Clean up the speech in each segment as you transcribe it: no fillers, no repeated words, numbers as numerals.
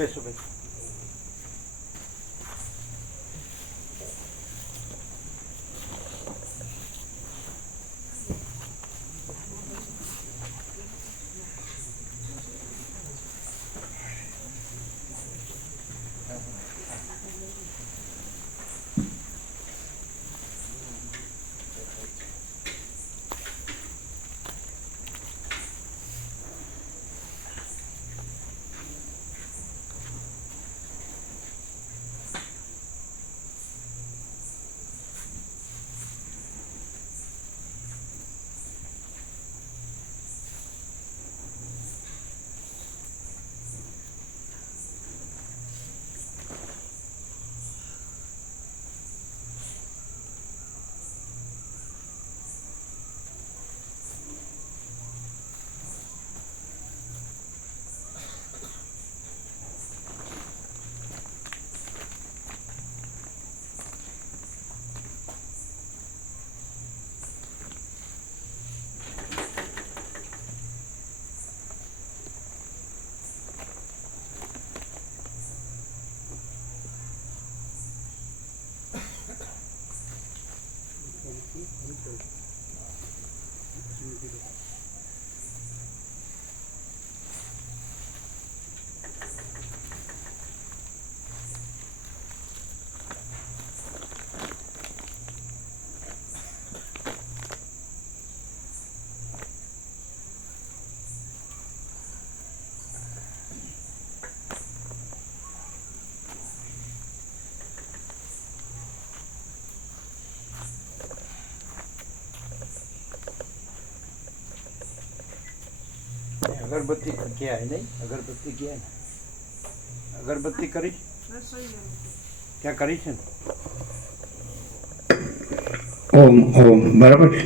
બેસો બેસો. अगरबत्ती क्या है? नहीं अगरबत्ती क्या है? अगरबत्ती करी क्या करी છે? ઓમ ઓમ બરાબર છે.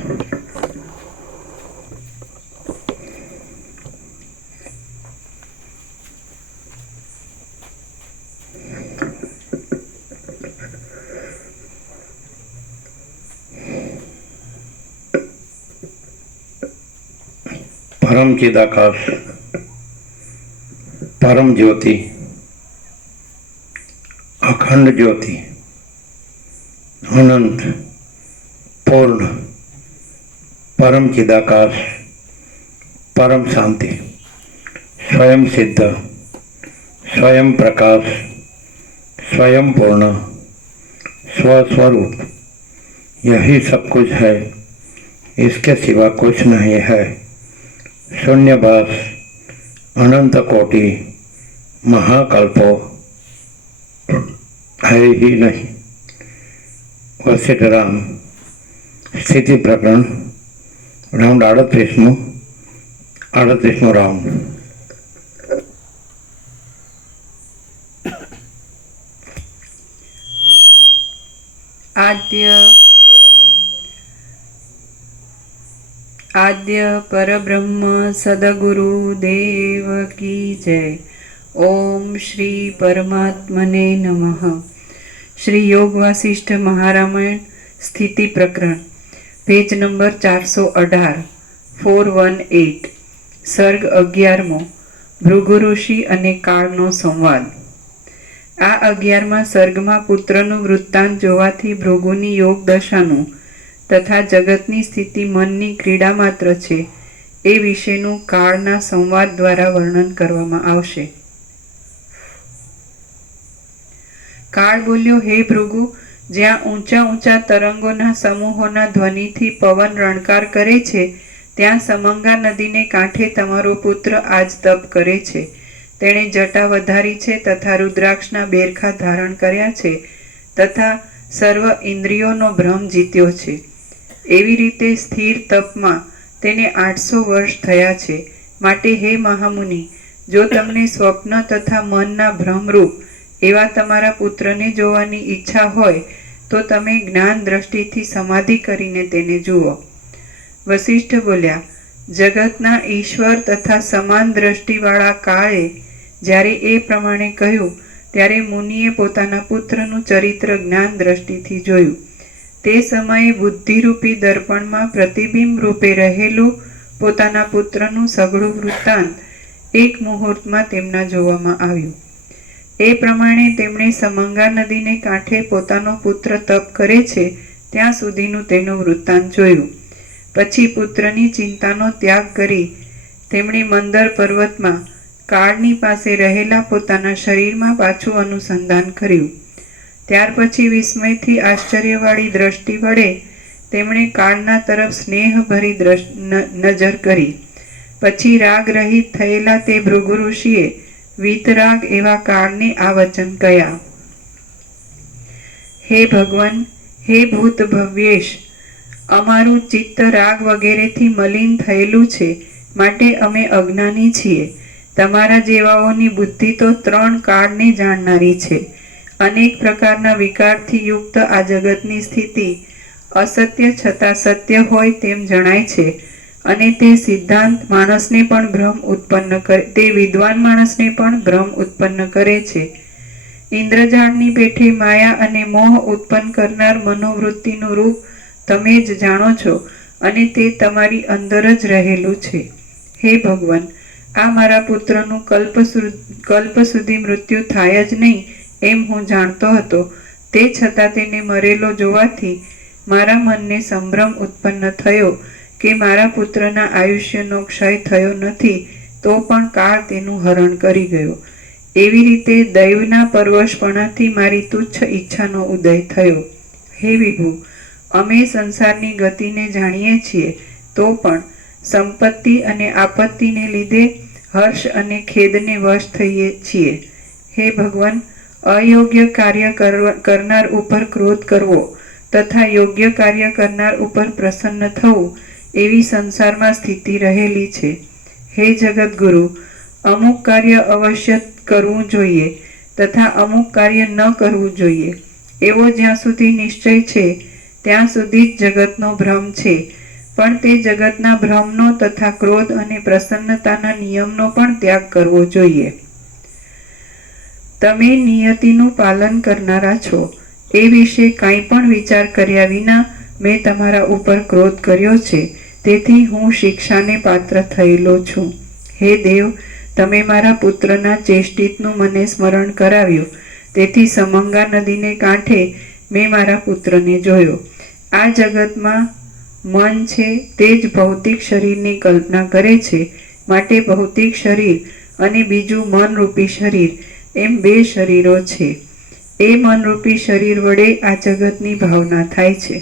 परम चिदाकाश, परम ज्योति, अखंड ज्योति, अनंत पूर्ण परम चिदाकाश, परम शांति, स्वयं सिद्ध, स्वयं प्रकाश, स्वयं पूर्ण, स्वस्वरूप, यही सब कुछ है, इसके सिवा कुछ नहीं है. शून्यवास, अनंत कोटि, महाकल्पो है ही नहीं. वशिष्ठ राम स्थिति प्रकरण राउंड 38मो राउंड. आद्य परब्रह्म सद्गुरु देव की जय. ओम श्री परमात्मने नमः. श्री योग वासिष्ठ महारामायण स्थिति प्रकरण पेज नंबर 418 418 सर्ग 11मो ભૃગુ ઋષિ અને કાળનો સંવાદ. આ 11મા સર્ગમાં પુત્રનું વૃત્તાંત જોવાથી ભૃગુની યોગ દશાનું તથા જગતની સ્થિતિ મનની ક્રીડા માત્ર છે એ વિશેનું કાળના સંવાદ દ્વારા વર્ણન કરવામાં આવશે. કાળ બોલ્યો, હે ભૃગુ, જ્યાં ઊંચા ઊંચા તરંગોના સમૂહોના ધ્વનિથી પવન રણકાર કરે છે ત્યાં સમંગા નદીને કાંઠે તમારો પુત્ર આજ તપ કરે છે. તેણે જટા વધારી છે તથા રુદ્રાક્ષના બેરખા ધારણ કર્યા છે તથા સર્વ ઇન્દ્રિયોનો ભ્રમ જીત્યો છે. એવી રીતે સ્થિર તપમાં તેને 800 વર્ષ થયા છે. માટે હે મહામુનિ, જો તમને સ્વપ્ન તથા મનના ભ્રમરૂપ એવા તમારા પુત્રને જોવાની ઈચ્છા હોય તો તમે જ્ઞાન દ્રષ્ટિથી સમાધિ કરીને તેને જુઓ. વશિષ્ઠ બોલ્યા, જગતના ઈશ્વર તથા સમાન દ્રષ્ટિવાળા કાળે જ્યારે એ પ્રમાણે કહ્યું ત્યારે મુનિએ પોતાના પુત્રનું ચરિત્ર જ્ઞાન દ્રષ્ટિથી જોયું. તે સમયે બુદ્ધિરૂપી દર્પણમાં પ્રતિબિંબ રૂપે રહેલું પોતાના પુત્રનું સઘળું વૃત્તાંત એક મુહૂર્તમાં તેમના જોવામાં આવ્યું. એ પ્રમાણે તેમણે સમંગા નદીને કાંઠે પોતાનો પુત્ર તપ કરે છે ત્યાં સુધીનું તેનું વૃત્તાંત જોયું. પછી પુત્રની ચિંતાનો ત્યાગ કરી તેમણે મંદર પર્વતમાં કાળની પાસે રહેલા પોતાના શરીરમાં પાછું અનુસંધાન કર્યું. ત્યાર પછી વિસ્મયથી આશ્ચર્યવાળી દ્રષ્ટિ વડે તેમણે કાળના તરફ સ્નેહભરી નજર કરી. પછી રાગ રહિત થયેલા તે ભૃગુ ઋષિએ વીતરાગ એવા કાળને આ વચન કહ્યા: હે ભગવાન, હે ભૂત ભવ્યેશ, અમારું ચિત્ત રાગ વગેરેથી મલિન થયેલું છે, માટે અમે અજ્ઞાની છીએ. તમારા જેવાઓની બુદ્ધિ તો 3 કાળને જાણનારી છે. અનેક પ્રકારના વિકારથી યુક્ત આ જગતની સ્થિતિ અસત્ય છતાં સત્ય હોય તેમ જણાય છે, અને તે સિદ્ધાંત માણસને પણ ભ્રમ ઉત્પન્ન કરે, તે વિદ્વાન માણસને પણ ભ્રમ ઉત્પન્ન કરે છે. ઇન્દ્રજાળની પેઠે માયા અને મોહ ઉત્પન્ન કરનાર મનોવૃત્તિનું રૂપ તમે જ જાણો છો, અને તે તમારી અંદર જ રહેલું છે. હે ભગવાન, આ મારા પુત્રનું કલ્પ સુધી મૃત્યુ થાય જ નહીં એમ હું જાણતો હતો. તે છતાં તેને મરેલો જોવાથી મારા મનને સંભ્રમ ઉત્પન્ન થયો કે મારા પુત્રના આયુષ્યનો ક્ષય થયો નથી, તો પણ કાળ તેનું હરણ કરી ગયો. એવી રીતે દૈવના પરવશપણાથી મારી તુચ્છ ઈચ્છાનો ઉદય થયો. હે વિભુ, અમે સંસારની ગતિને જાણીએ છીએ, તો પણ સંપત્તિ અને આપત્તિને લીધે હર્ષ અને ખેદને વશ થઈએ છીએ. હે ભગવાન, અયોગ્ય કાર્ય કરનાર ઉપર ક્રોધ કરવો તથા યોગ્ય કાર્ય કરનાર ઉપર પ્રસન્ન થવું એવી સંસારમાં સ્થિતિ રહેલી છે. હે જગતગુરુ, અમુક કાર્ય અવશ્ય કરવું જોઈએ તથા અમુક કાર્ય ન કરવું જોઈએ એવો જ્યાં સુધી નિશ્ચય છે ત્યાં સુધી જ જગતનો ભ્રમ છે. પણ તે જગતના ભ્રમનો તથા ક્રોધ અને પ્રસન્નતાના નિયમનો પણ ત્યાગ કરવો જોઈએ. તમે નિયતિનું પાલન કરનારા છો એ વિશે કાંઈ પણ વિચાર કર્યા વિના મેં તમારા ઉપર ક્રોધ કર્યો છે, તેથી હું શિક્ષાને પાત્ર થયેલો છું. હે દેવ, તમે મારા પુત્રના ચેષ્ટિતનું મને સ્મરણ કરાવ્યું, તેથી સમંગા નદીને કાંઠે મેં મારા પુત્રને જોયો. આ જગતમાં મન છે તે જ ભૌતિક શરીરની કલ્પના કરે છે, માટે ભૌતિક શરીર અને બીજું મનરૂપી શરીર એમ 2 શરીરો છે. એ મનરૂપી શરીર વડે આ જગતની ભાવના થાય છે.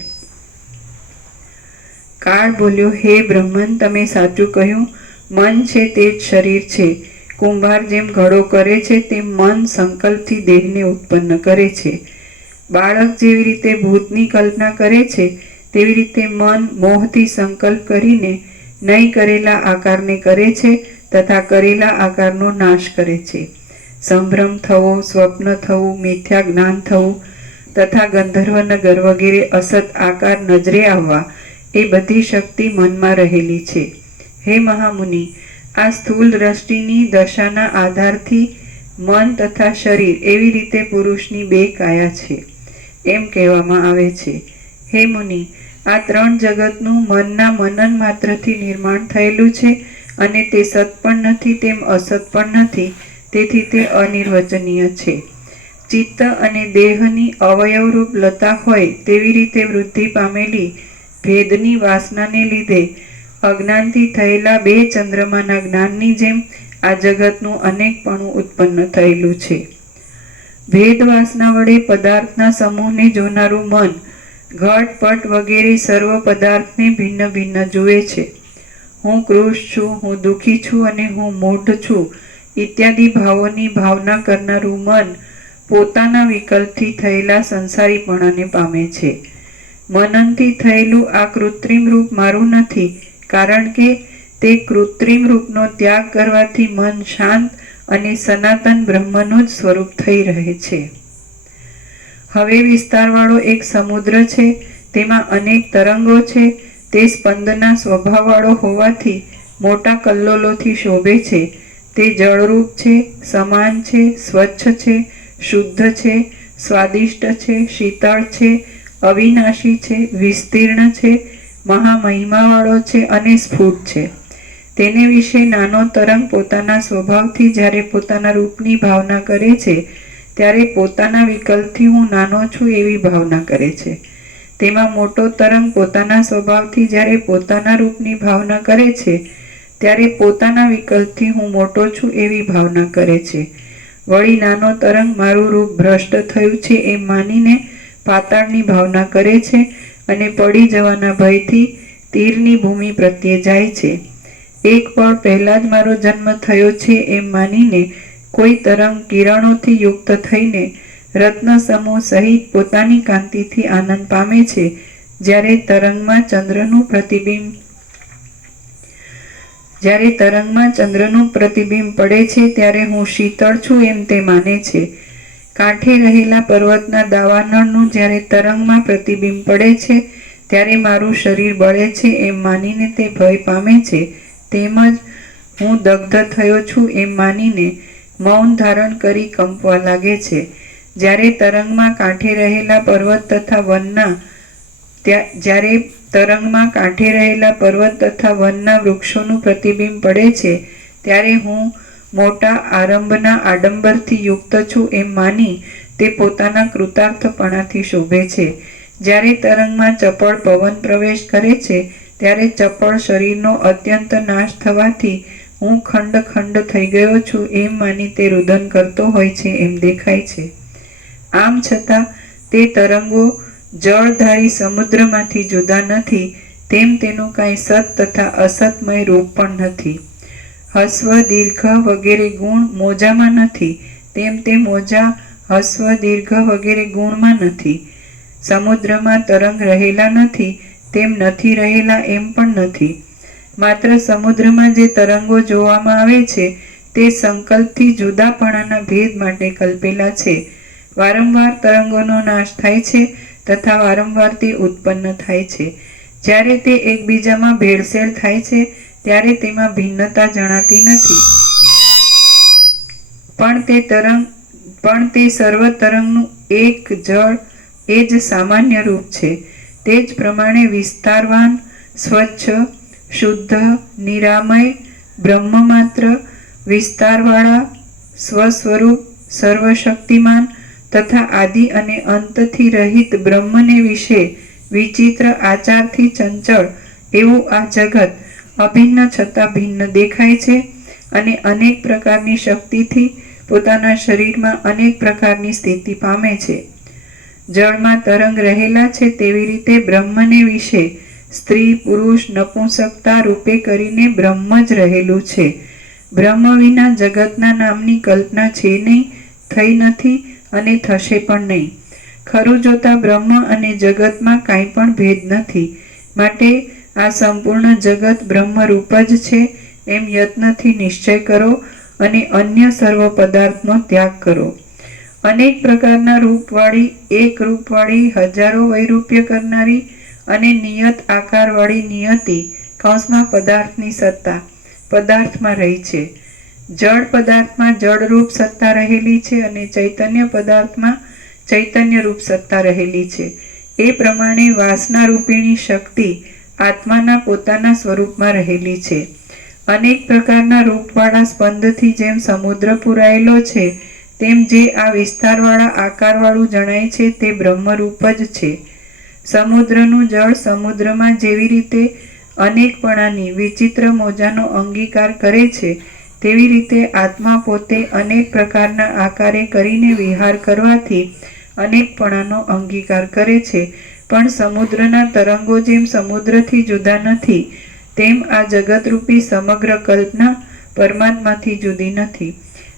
કાળ બોલ્યો: હે બ્રહ્મન, તમે સાચું કહ્યું. મન છે તે જ શરીર છે. કુંભાર જેમ ઘડો કરે છે તેમ મન સંકલ્પથી દેહને ઉત્પન્ન કરે છે. બાળક જેવી રીતે ભૂતની કલ્પના કરે છે તેવી રીતે મન મોહથી સંકલ્પ કરીને નહીં કરેલા આકારને કરે છે તથા કરેલા આકારનો નાશ કરે છે. સંભ્રમ થવો, સ્વપ્ન થવું, મિથ્યા જ્ઞાન થવું તથા ગંધર્વનગર વગેરે અસત આકાર નજરે આવવા એ બધી શક્તિ મનમાં રહેલી છે. હે મહામુનિ, આ સ્થૂલ દ્રષ્ટિની દશાના આધારથી મન તથા શરીર એવી રીતે પુરુષની 2 કાયા છે એમ કહેવામાં આવે છે. હે મુનિ, આ 3 જગતનું મનના મનન માત્રથી નિર્માણ થયેલું છે, અને તે સત પણ નથી તેમ અસત પણ નથી, તેથી તે અનિર્વચનીય છે. ચિત્ત અને દેહની અવયવરૂપ લતા હોય તેવી રીતે વૃદ્ધિ પામેલી ભેદની વાસનાને લીધે અજ્ઞાનથી થયેલા 2 ચંદ્રમાના જ્ઞાનની જેમ આ જગતનું અનેકપણું ઉત્પન્ન થયેલું છે. ભેદ વાસના વડે પદાર્થના સમૂહને જોનારું મન ઘટ પટ વગેરે સર્વ પદાર્થને ભિન્ન ભિન્ન જુએ છે. હું કૃશ છું, હું દુઃખી છું અને હું મૂઢ છું ઇત્યાદિ ભાવોની ભાવના કરનારું મન પોતાના વિકલ્પથી થયેલા સંસારીપણાને પામે છે. મનનથી થયેલું આ કૃત્રિમ રૂપ મારું નથી, કારણ કે તે કૃત્રિમ રૂપનો ત્યાગ કરવાથી મન શાંત અને સનાતન બ્રહ્મનું જ સ્વરૂપ થઈ રહે છે. હવે વિસ્તારવાળો એક સમુદ્ર છે, તેમાં અનેક તરંગો છે. તે સ્પંદના સ્વભાવવાળો હોવાથી મોટા કલ્લોલોથી શોભે છે. તે જળરૂપ છે, સમાન છે, સ્વચ્છ છે, શુદ્ધ છે, સ્વાદિષ્ટ છે, શીતળ છે, અવિનાશી છે, વિસ્તીર્ણ છે, મહામહિમાવાળો છે અને સ્ફુટ છે. તેને વિશે નાનો તરંગ પોતાના સ્વભાવથી જ્યારે પોતાના રૂપની ભાવના કરે છે ત્યારે પોતાના વિકલ્પથી હું નાનો છું એવી ભાવના કરે છે. તેમાં મોટો તરંગ પોતાના સ્વભાવથી જ્યારે પોતાના રૂપની ભાવના કરે છે ત્યારે પોતાના વિકલ્પથી હું મોટો છું એવી ભાવના કરે છે. વળી નાનો તરંગ મારું રૂપ ભ્રષ્ટ થયું છે એમ માનીને પાતાળની ભાવના કરે છે અને પડી જવાના ભયથી તીરની ભૂમિ પ્રત્યે જાય છે. એક પળ પહેલા જ મારો જન્મ થયો છે એમ માનીને કોઈ તરંગ કિરણોથી યુક્ત થઈને રત્ન સમૂહ સહિત પોતાની કાંતિથી આનંદ પામે છે. જ્યારે તરંગમાં ચંદ્રનું પ્રતિબિંબ પડે છે ત્યારે હું શીતળ છું એમ તે માને છે. કાંઠે રહેલા પર્વતના દાવાનળનું જ્યારે તરંગમાં પ્રતિબિંબ પડે છે ત્યારે મારું શરીર બળે છે એમ માનીને તે ભય પામે છે. તેમજ હું દગ્ધ થયો છું એમ માનીને મૌન ધારણ કરી કંપવા લાગે છે. જ્યારે તરંગમાં કાંઠે રહેલા પર્વત તથા વનના વૃક્ષોનું પ્રતિબિંબ પડે છે ત્યારે હું મોટા આરંભના આડંબરથી યુક્ત છું એમ માની તે પોતાના કૃતાર્થપણાથી શોભે છે. જ્યારે તરંગમાં ચપળ પવન પ્રવેશ કરે છે ત્યારે ચપળ શરીરનો અત્યંત નાશ થવાથી હું ખંડ ખંડ થઈ ગયો છું એમ માની તે રુદન કરતો હોય છે એમ દેખાય છે. આમ છતાં તે તરંગો જળધારી સમુદ્રમાંથી જુદા નથી તેમ તેનું કાંઈ સત તથા અસતમય રૂપ પણ નથી. હસ્વ દીર્ઘ વગેરે ગુણ મોજામાં નથી તેમ તે મોજા હસ્વ દીર્ઘ વગેરે ગુણમાં નથી. સમુદ્રમાં તરંગ રહેલા નથી તેમ નથી રહેલા એમ પણ નથી. માત્ર સમુદ્રમાં જે તરંગો જોવામાં આવે છે તે સંકલ્પથી જુદાપણાના ભેદ માટે કલ્પેલા છે. વારંવાર તરંગોનો નાશ થાય છે તથા વારંવાર તે ઉત્પન્ન થાય છે. જ્યારે તે એકબીજામાં ભેળસેળ થાય છે ત્યારે તેમાં ભિન્નતા જણાતી નથી, પણ તે સર્વ તરંગનું એક જળ એ જ સામાન્ય રૂપ છે. તે જ પ્રમાણે વિસ્તારવાન, સ્વચ્છ, શુદ્ધ, નિરામય, બ્રહ્મમાત્ર, વિસ્તારવાળા, સ્વસ્વરૂપ, સર્વશક્તિમાન તથા આદિ અને અંતથી રહિત બ્રહ્મને વિશે વિચિત્ર આચારથી ચંચળ એવું આ જગત અભિન્ન છતાં ભિન્ન દેખાય છે અને અનેક પ્રકારની શક્તિથી પોતાના શરીરમાં અનેક પ્રકારની સ્થિતિ પામે છે. જળમાં તરંગ રહેલા છે તેવી રીતે બ્રહ્મને વિશે સ્ત્રી, પુરુષ, નપુંસકતા રૂપે કરીને બ્રહ્મ જ રહેલું છે. બ્રહ્મ વિના જગતના નામની કલ્પના છે નહીં, થઈ નથી અને થશે પણ નહીં. ખરું જોતા બ્રહ્મ અને જગતમાં કાંઈ પણ ભેદ નથી. માટે આ સંપૂર્ણ જગત બ્રહ્મરૂપ જ છે એમ યત્નથી નિશ્ચય કરો અને અન્ય સર્વ પદાર્થનો ત્યાગ કરો. અનેક પ્રકારના રૂપવાળી, એક રૂપવાળી, હજારો વૈરૂપ્ય કરનારી અને નિયત આકારવાળી નિયતિ કૌંસમાં પદાર્થની સત્તા પદાર્થમાં રહી છે. જળ પદાર્થમાં જળરૂપ સત્તા રહેલી છે અને ચૈતન્ય પદાર્થમાં ચૈતન્ય રૂપ સત્તા રહેલી છે. એ પ્રમાણે વાસના રૂપિણી શક્તિ આત્માના પોતાના સ્વરૂપમાં રહેલી છે. અનેક પ્રકારના રૂપવાળા સ્પંદથી જેમ સમુદ્ર પૂરાયેલો છે તેમ જે આ વિસ્તારવાળા આકારવાળું જણાય છે તે બ્રહ્મરૂપ જ છે. સમુદ્રનું જળ સમુદ્રમાં જેવી રીતે અનેકપણાની વિચિત્ર મોજાનો અંગીકાર કરે છે તેવી રીતે આત્મા પોતે અનેક પ્રકારના આકારે કરીને વિહાર કરવાથી અનેકપણાનો અંગીકાર કરે છે. પણ સમુદ્રના તરંગો જેમ સમુદ્રથી જુદા નથી તેમ આ જગતરૂપી સમગ્ર કલ્પના પરમાત્માથી જુદી નથી.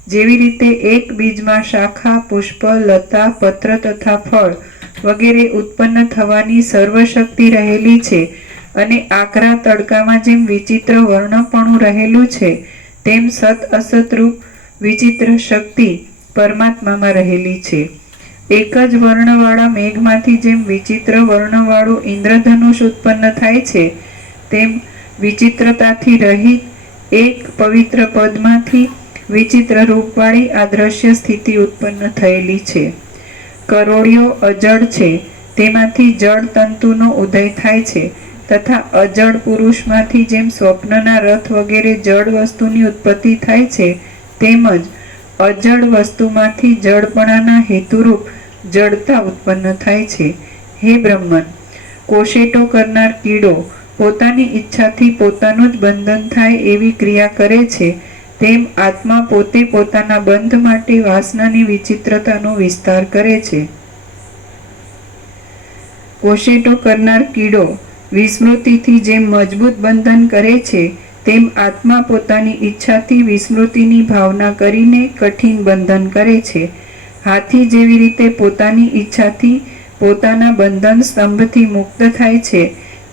જેવી રીતે એક બીજમાં શાખા, પુષ્પ, લતા, પત્ર તથા ફળ વગેરે ઉત્પન્ન થવાની સર્વશક્તિ રહેલી છે અને આકરા તડકામાં જેમ વિચિત્ર વર્ણપણું રહેલું છે તેમ સત અસત રૂપ વિચિત્ર શક્તિ પરમાત્મામાં રહેલી છે. એક જ વર્ણવાળા મેઘમાંથી જેમ વિચિત્ર વર્ણવાળું ઇન્દ્રધનુષ ઉત્પન્ન થાય છે તેમ વિચિત્રતાથી રહિત એક પવિત્ર પદમાંથી વિચિત્ર રૂપવાળી આ દ્રશ્ય સ્થિતિ ઉત્પન્ન થયેલી છે. કરોળિયો અજળ છે તેમાંથી જળ તંતુનો ઉદય થાય છે તથા અજળ પુરુષમાંથી જેમ સ્વપ્નના રથ વગેરે જળ વસ્તુની ઉત્પત્તિ થાય છે તેમજ અજળ વસ્તુમાંથી જડપણાના હેતુરૂપ જડતા ઉત્પન્ન થાય છે. હે બ્રહ્મન, કોશેટો કરનાર કીડો પોતાની ઈચ્છાથી પોતાનું જ બંધન થાય એવી ક્રિયા કરે છે, તેમ આત્મા પોતે પોતાના બંધ માટે વાસનાની વિચિત્રતાનો વિસ્તાર કરે છે. કોશેટો કરનાર કીડો વિસ્મૃતિથી જેમ મજબૂત બંધન કરે છે, તેમ આત્મા પોતાની ઈચ્છાથી વિસ્મૃતિની ભાવના કરીને કઠિન બંધન કરે છે. હાથી જેવી રીતે પોતાની ઈચ્છાથી પોતાના બંધન સ્તંભથી મુક્ત થાય છે,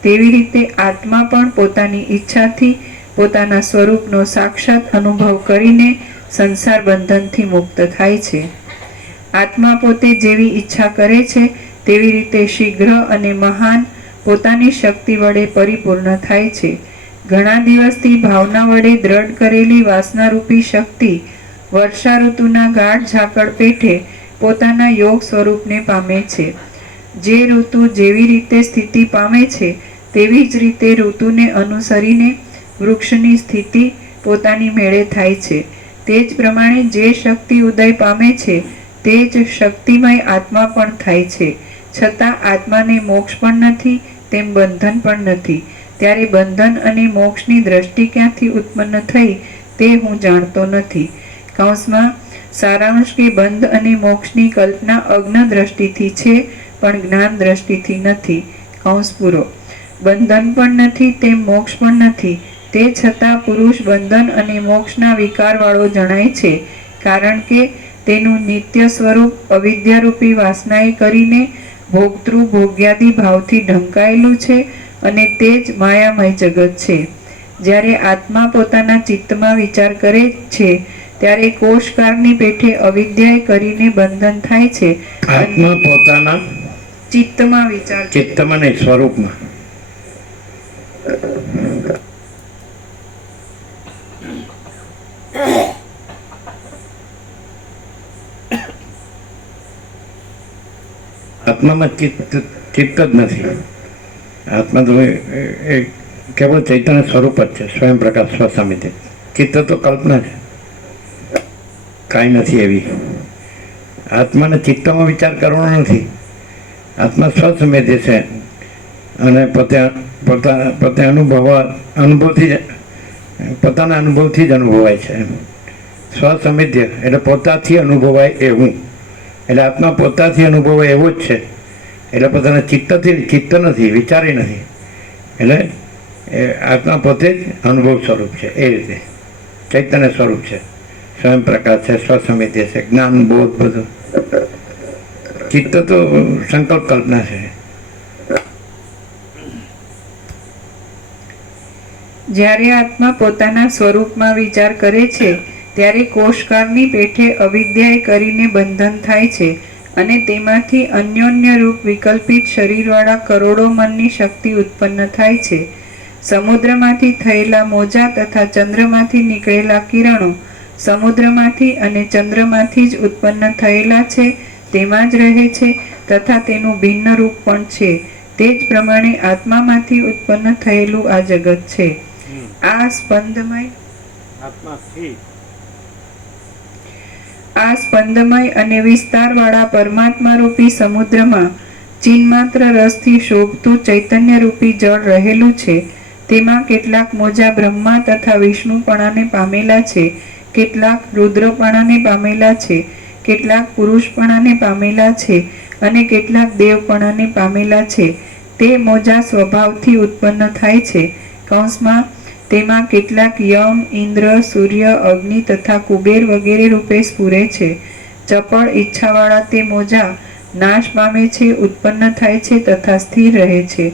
તેવી રીતે આત્મા પણ પોતાની ઈચ્છાથી પોતાના સ્વરૂપનો સાક્ષાત અનુભવ કરીને સંસાર બંધનથી મુક્ત થાય છે. આત્મા પોતે જેવી ઈચ્છા કરે છે તેવી રીતે શીઘ્ર અને મહાન પોતાની શક્તિ વડે પરિપૂર્ણ થાય છે. ઘણા દિવસથી ભાવના વડે દ્રઢ કરેલી વાસનારૂપી શક્તિ વર્ષા ઋતુના ગાઢ ઝાકળ પેઠે પોતાના યોગ સ્વરૂપને પામે છે. જે ઋતુ જેવી રીતે સ્થિતિ પામે છે તેવી જ રીતે ઋતુને અનુસરીને વૃક્ષની સ્થિતિ પોતાની મેળે થાય છે. તે જ પ્રમાણે જે શક્તિ ઉદય પામે છે તે જ શક્તિમય આત્મા પણ થાય છે. છતાં આત્માને મોક્ષ પણ નથી, તેમ બંધન પણ નથી. ત્યારે બંધન અને મોક્ષની દ્રષ્ટિ ક્યાંથી ઉત્પન્ન થઈ તે હું જાણતો નથી. કૌંસમાં સારાંશ કે બંધ અને મોક્ષની કલ્પના અજ્ઞ દ્રષ્ટિથી છે, પણ જ્ઞાન દ્રષ્ટિથી નથી. કૌંસ પૂરો. બંધન પણ નથી, તેમ મોક્ષ પણ નથી. તે છતાં પુરુષ બંધન અને મોક્ષના વિકારવાળો જણાય છે, કારણ કે તેનું નિત્ય સ્વરૂપ અવિદ્યારૂપી વાસનાએ કરીને ભોગતૃ ભોગ્યાદિ ભાવથી ઢંકાયેલું છે અને તે જ માયામય જગત છે. જ્યારે આત્મા પોતાના ચિત્તમાં વિચાર કરે છે ત્યારે કોષકારની પેઠે અવિદ્યાએ કરીને બંધન થાય છે. આત્મા પોતાના ચિત્તમાં વિચાર ચિત્તમાં નહીં, સ્વરૂપમાં. આત્મામાં ચિત્ત જ નથી. આત્મા તો એ કેવળ ચૈતન્ય સ્વરૂપ જ છે, સ્વયં પ્રકાશ સ્વસમિતિ. ચિત્ત તો કલ્પના છે, કાંઈ નથી એવી. આત્માને ચિત્તમાં વિચાર કરવાનો નથી. આત્મા સ્વસમિતિ છે અને પોતે અનુભવથી પોતાના અનુભવથી જ અનુભવાય છે. સ્વસમિત્ય એટલે પોતાથી અનુભવાય એવું. એટલે આત્મા પોતાથી અનુભવાય એવો જ છે. એટલે પોતાના ચિત્ત નથી, વિચારી નથી. એટલે આત્મા પોતે જ અનુભવ સ્વરૂપ છે. એ રીતે ચૈતન્ય સ્વરૂપ છે, સ્વયં પ્રકાશ છે, સ્વસમિતિ છે, જ્ઞાન બોધ બધું. ચિત્ત તો સંકલ્પ કલ્પના છે. જ્યારે આત્મા પોતાના સ્વરૂપમાં વિચાર કરે છે ત્યારે કોષકારની પેઠે અવિદ્યાએ કરીને બંધન થાય છે અને તેમાંથી અન્યોન્ય રૂપ વિકલ્પિત શરીરવાળા કરોડો મનની શક્તિ ઉત્પન્ન થાય છે. સમુદ્રમાંથી થયેલા મોજા તથા ચંદ્રમાંથી નીકળેલા કિરણો સમુદ્રમાંથી અને ચંદ્રમાંથી જ ઉત્પન્ન થયેલા છે, તેમાં જ રહે છે તથા તેનું ભિન્ન રૂપ પણ છે. તે જ પ્રમાણે આત્મામાંથી ઉત્પન્ન થયેલું આ જગત છે. આ સ્પંદમય અને વિસ્તારવાળા પરમાત્મા રૂપી સમુદ્રમાં ચિન્માત્ર રસથી શોભતું ચૈતન્ય રૂપી જળ રહેલું છે. તેમાં કેટલાક મોજા બ્રહ્મા તથા વિષ્ણુપણાને પામેલા છે, કેટલાક રુદ્રપણાને પામેલા છે, કેટલાક પુરુષપણાને પામેલા છે અને કેટલાક દેવપણાને પામેલા છે. તે મોજા સ્વભાવથી ઉત્પન્ન થાય છે. કૌંસમાં તેમાં કેટલાક યમ, ઇન્દ્ર, સૂર્ય, અગ્નિ તથા કુબેર વગેરે રૂપે સ્ફુરે છે. ચપળ ઈચ્છાવાળા તે મોજા નાશ પામે છે, ઉત્પન્ન થાય છે તથા સ્થિર રહે છે.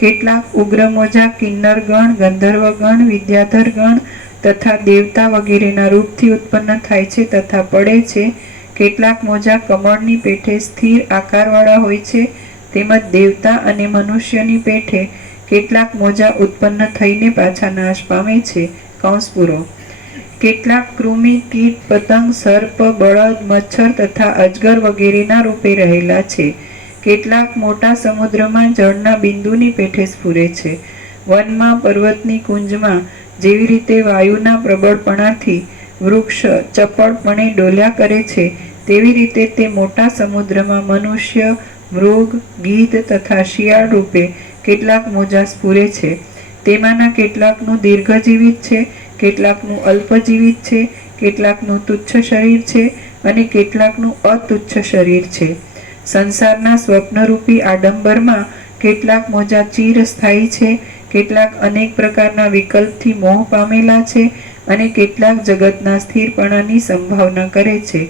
કેટલાક ઉગ્ર મોજા કિન્નરગણ, ગંધર્વગણ, વિદ્યાધરગણ તથા દેવતા વગેરેના રૂપથી ઉત્પન્ન થાય છે તથા પડે છે. કેટલાક મોજા કમળની પેઠે સ્થિર આકારવાળા હોય છે. તેમજ દેવતા અને મનુષ્યની પેઠે કેટલાક મોજા ઉત્પન્ન થઈને પાછા નાશ પામે છે. કૌંસ પૂરો. કેટલાક કૃમિ, કીટ, પતંગ, સર્પ, બળદ, મચ્છર તથા અજગર વગેરેના રૂપે રહેલા છે. કેટલાક મોટા સમુદ્રમાં જળના બિંદુની પેઠે સ્ફુરે છે. વનમાં, પર્વતની કુંજમાં જેવી રીતે વાયુના પ્રબળપણાથી વૃક્ષ ચપળપણે ડોલ્યા કરે છે, તેવી રીતે તે મોટા સમુદ્રમાં મનુષ્ય, મૃગ, ગીધ તથા શિયાળ રૂપે કેટલાક મોજા સ્ફુરે છે. તેમાંના કેટલાકનું દીર્ઘજીવિત છે, કેટલાકનું અલ્પજીવિત છે, કેટલાકનું તુચ્છ શરીર છે અને કેટલાકનું અતુચ્છ શરીર છે. સંસારના સ્વપ્નરૂપી આડંબરમાં કેટલાક મોજા ચિરસ્થાયી છે, કેટલાક અનેક પ્રકારના વિકલ્પથી મોહ પામેલા છે અને કેટલાક જગતના સ્થિરપણાની સંભાવના કરે છે.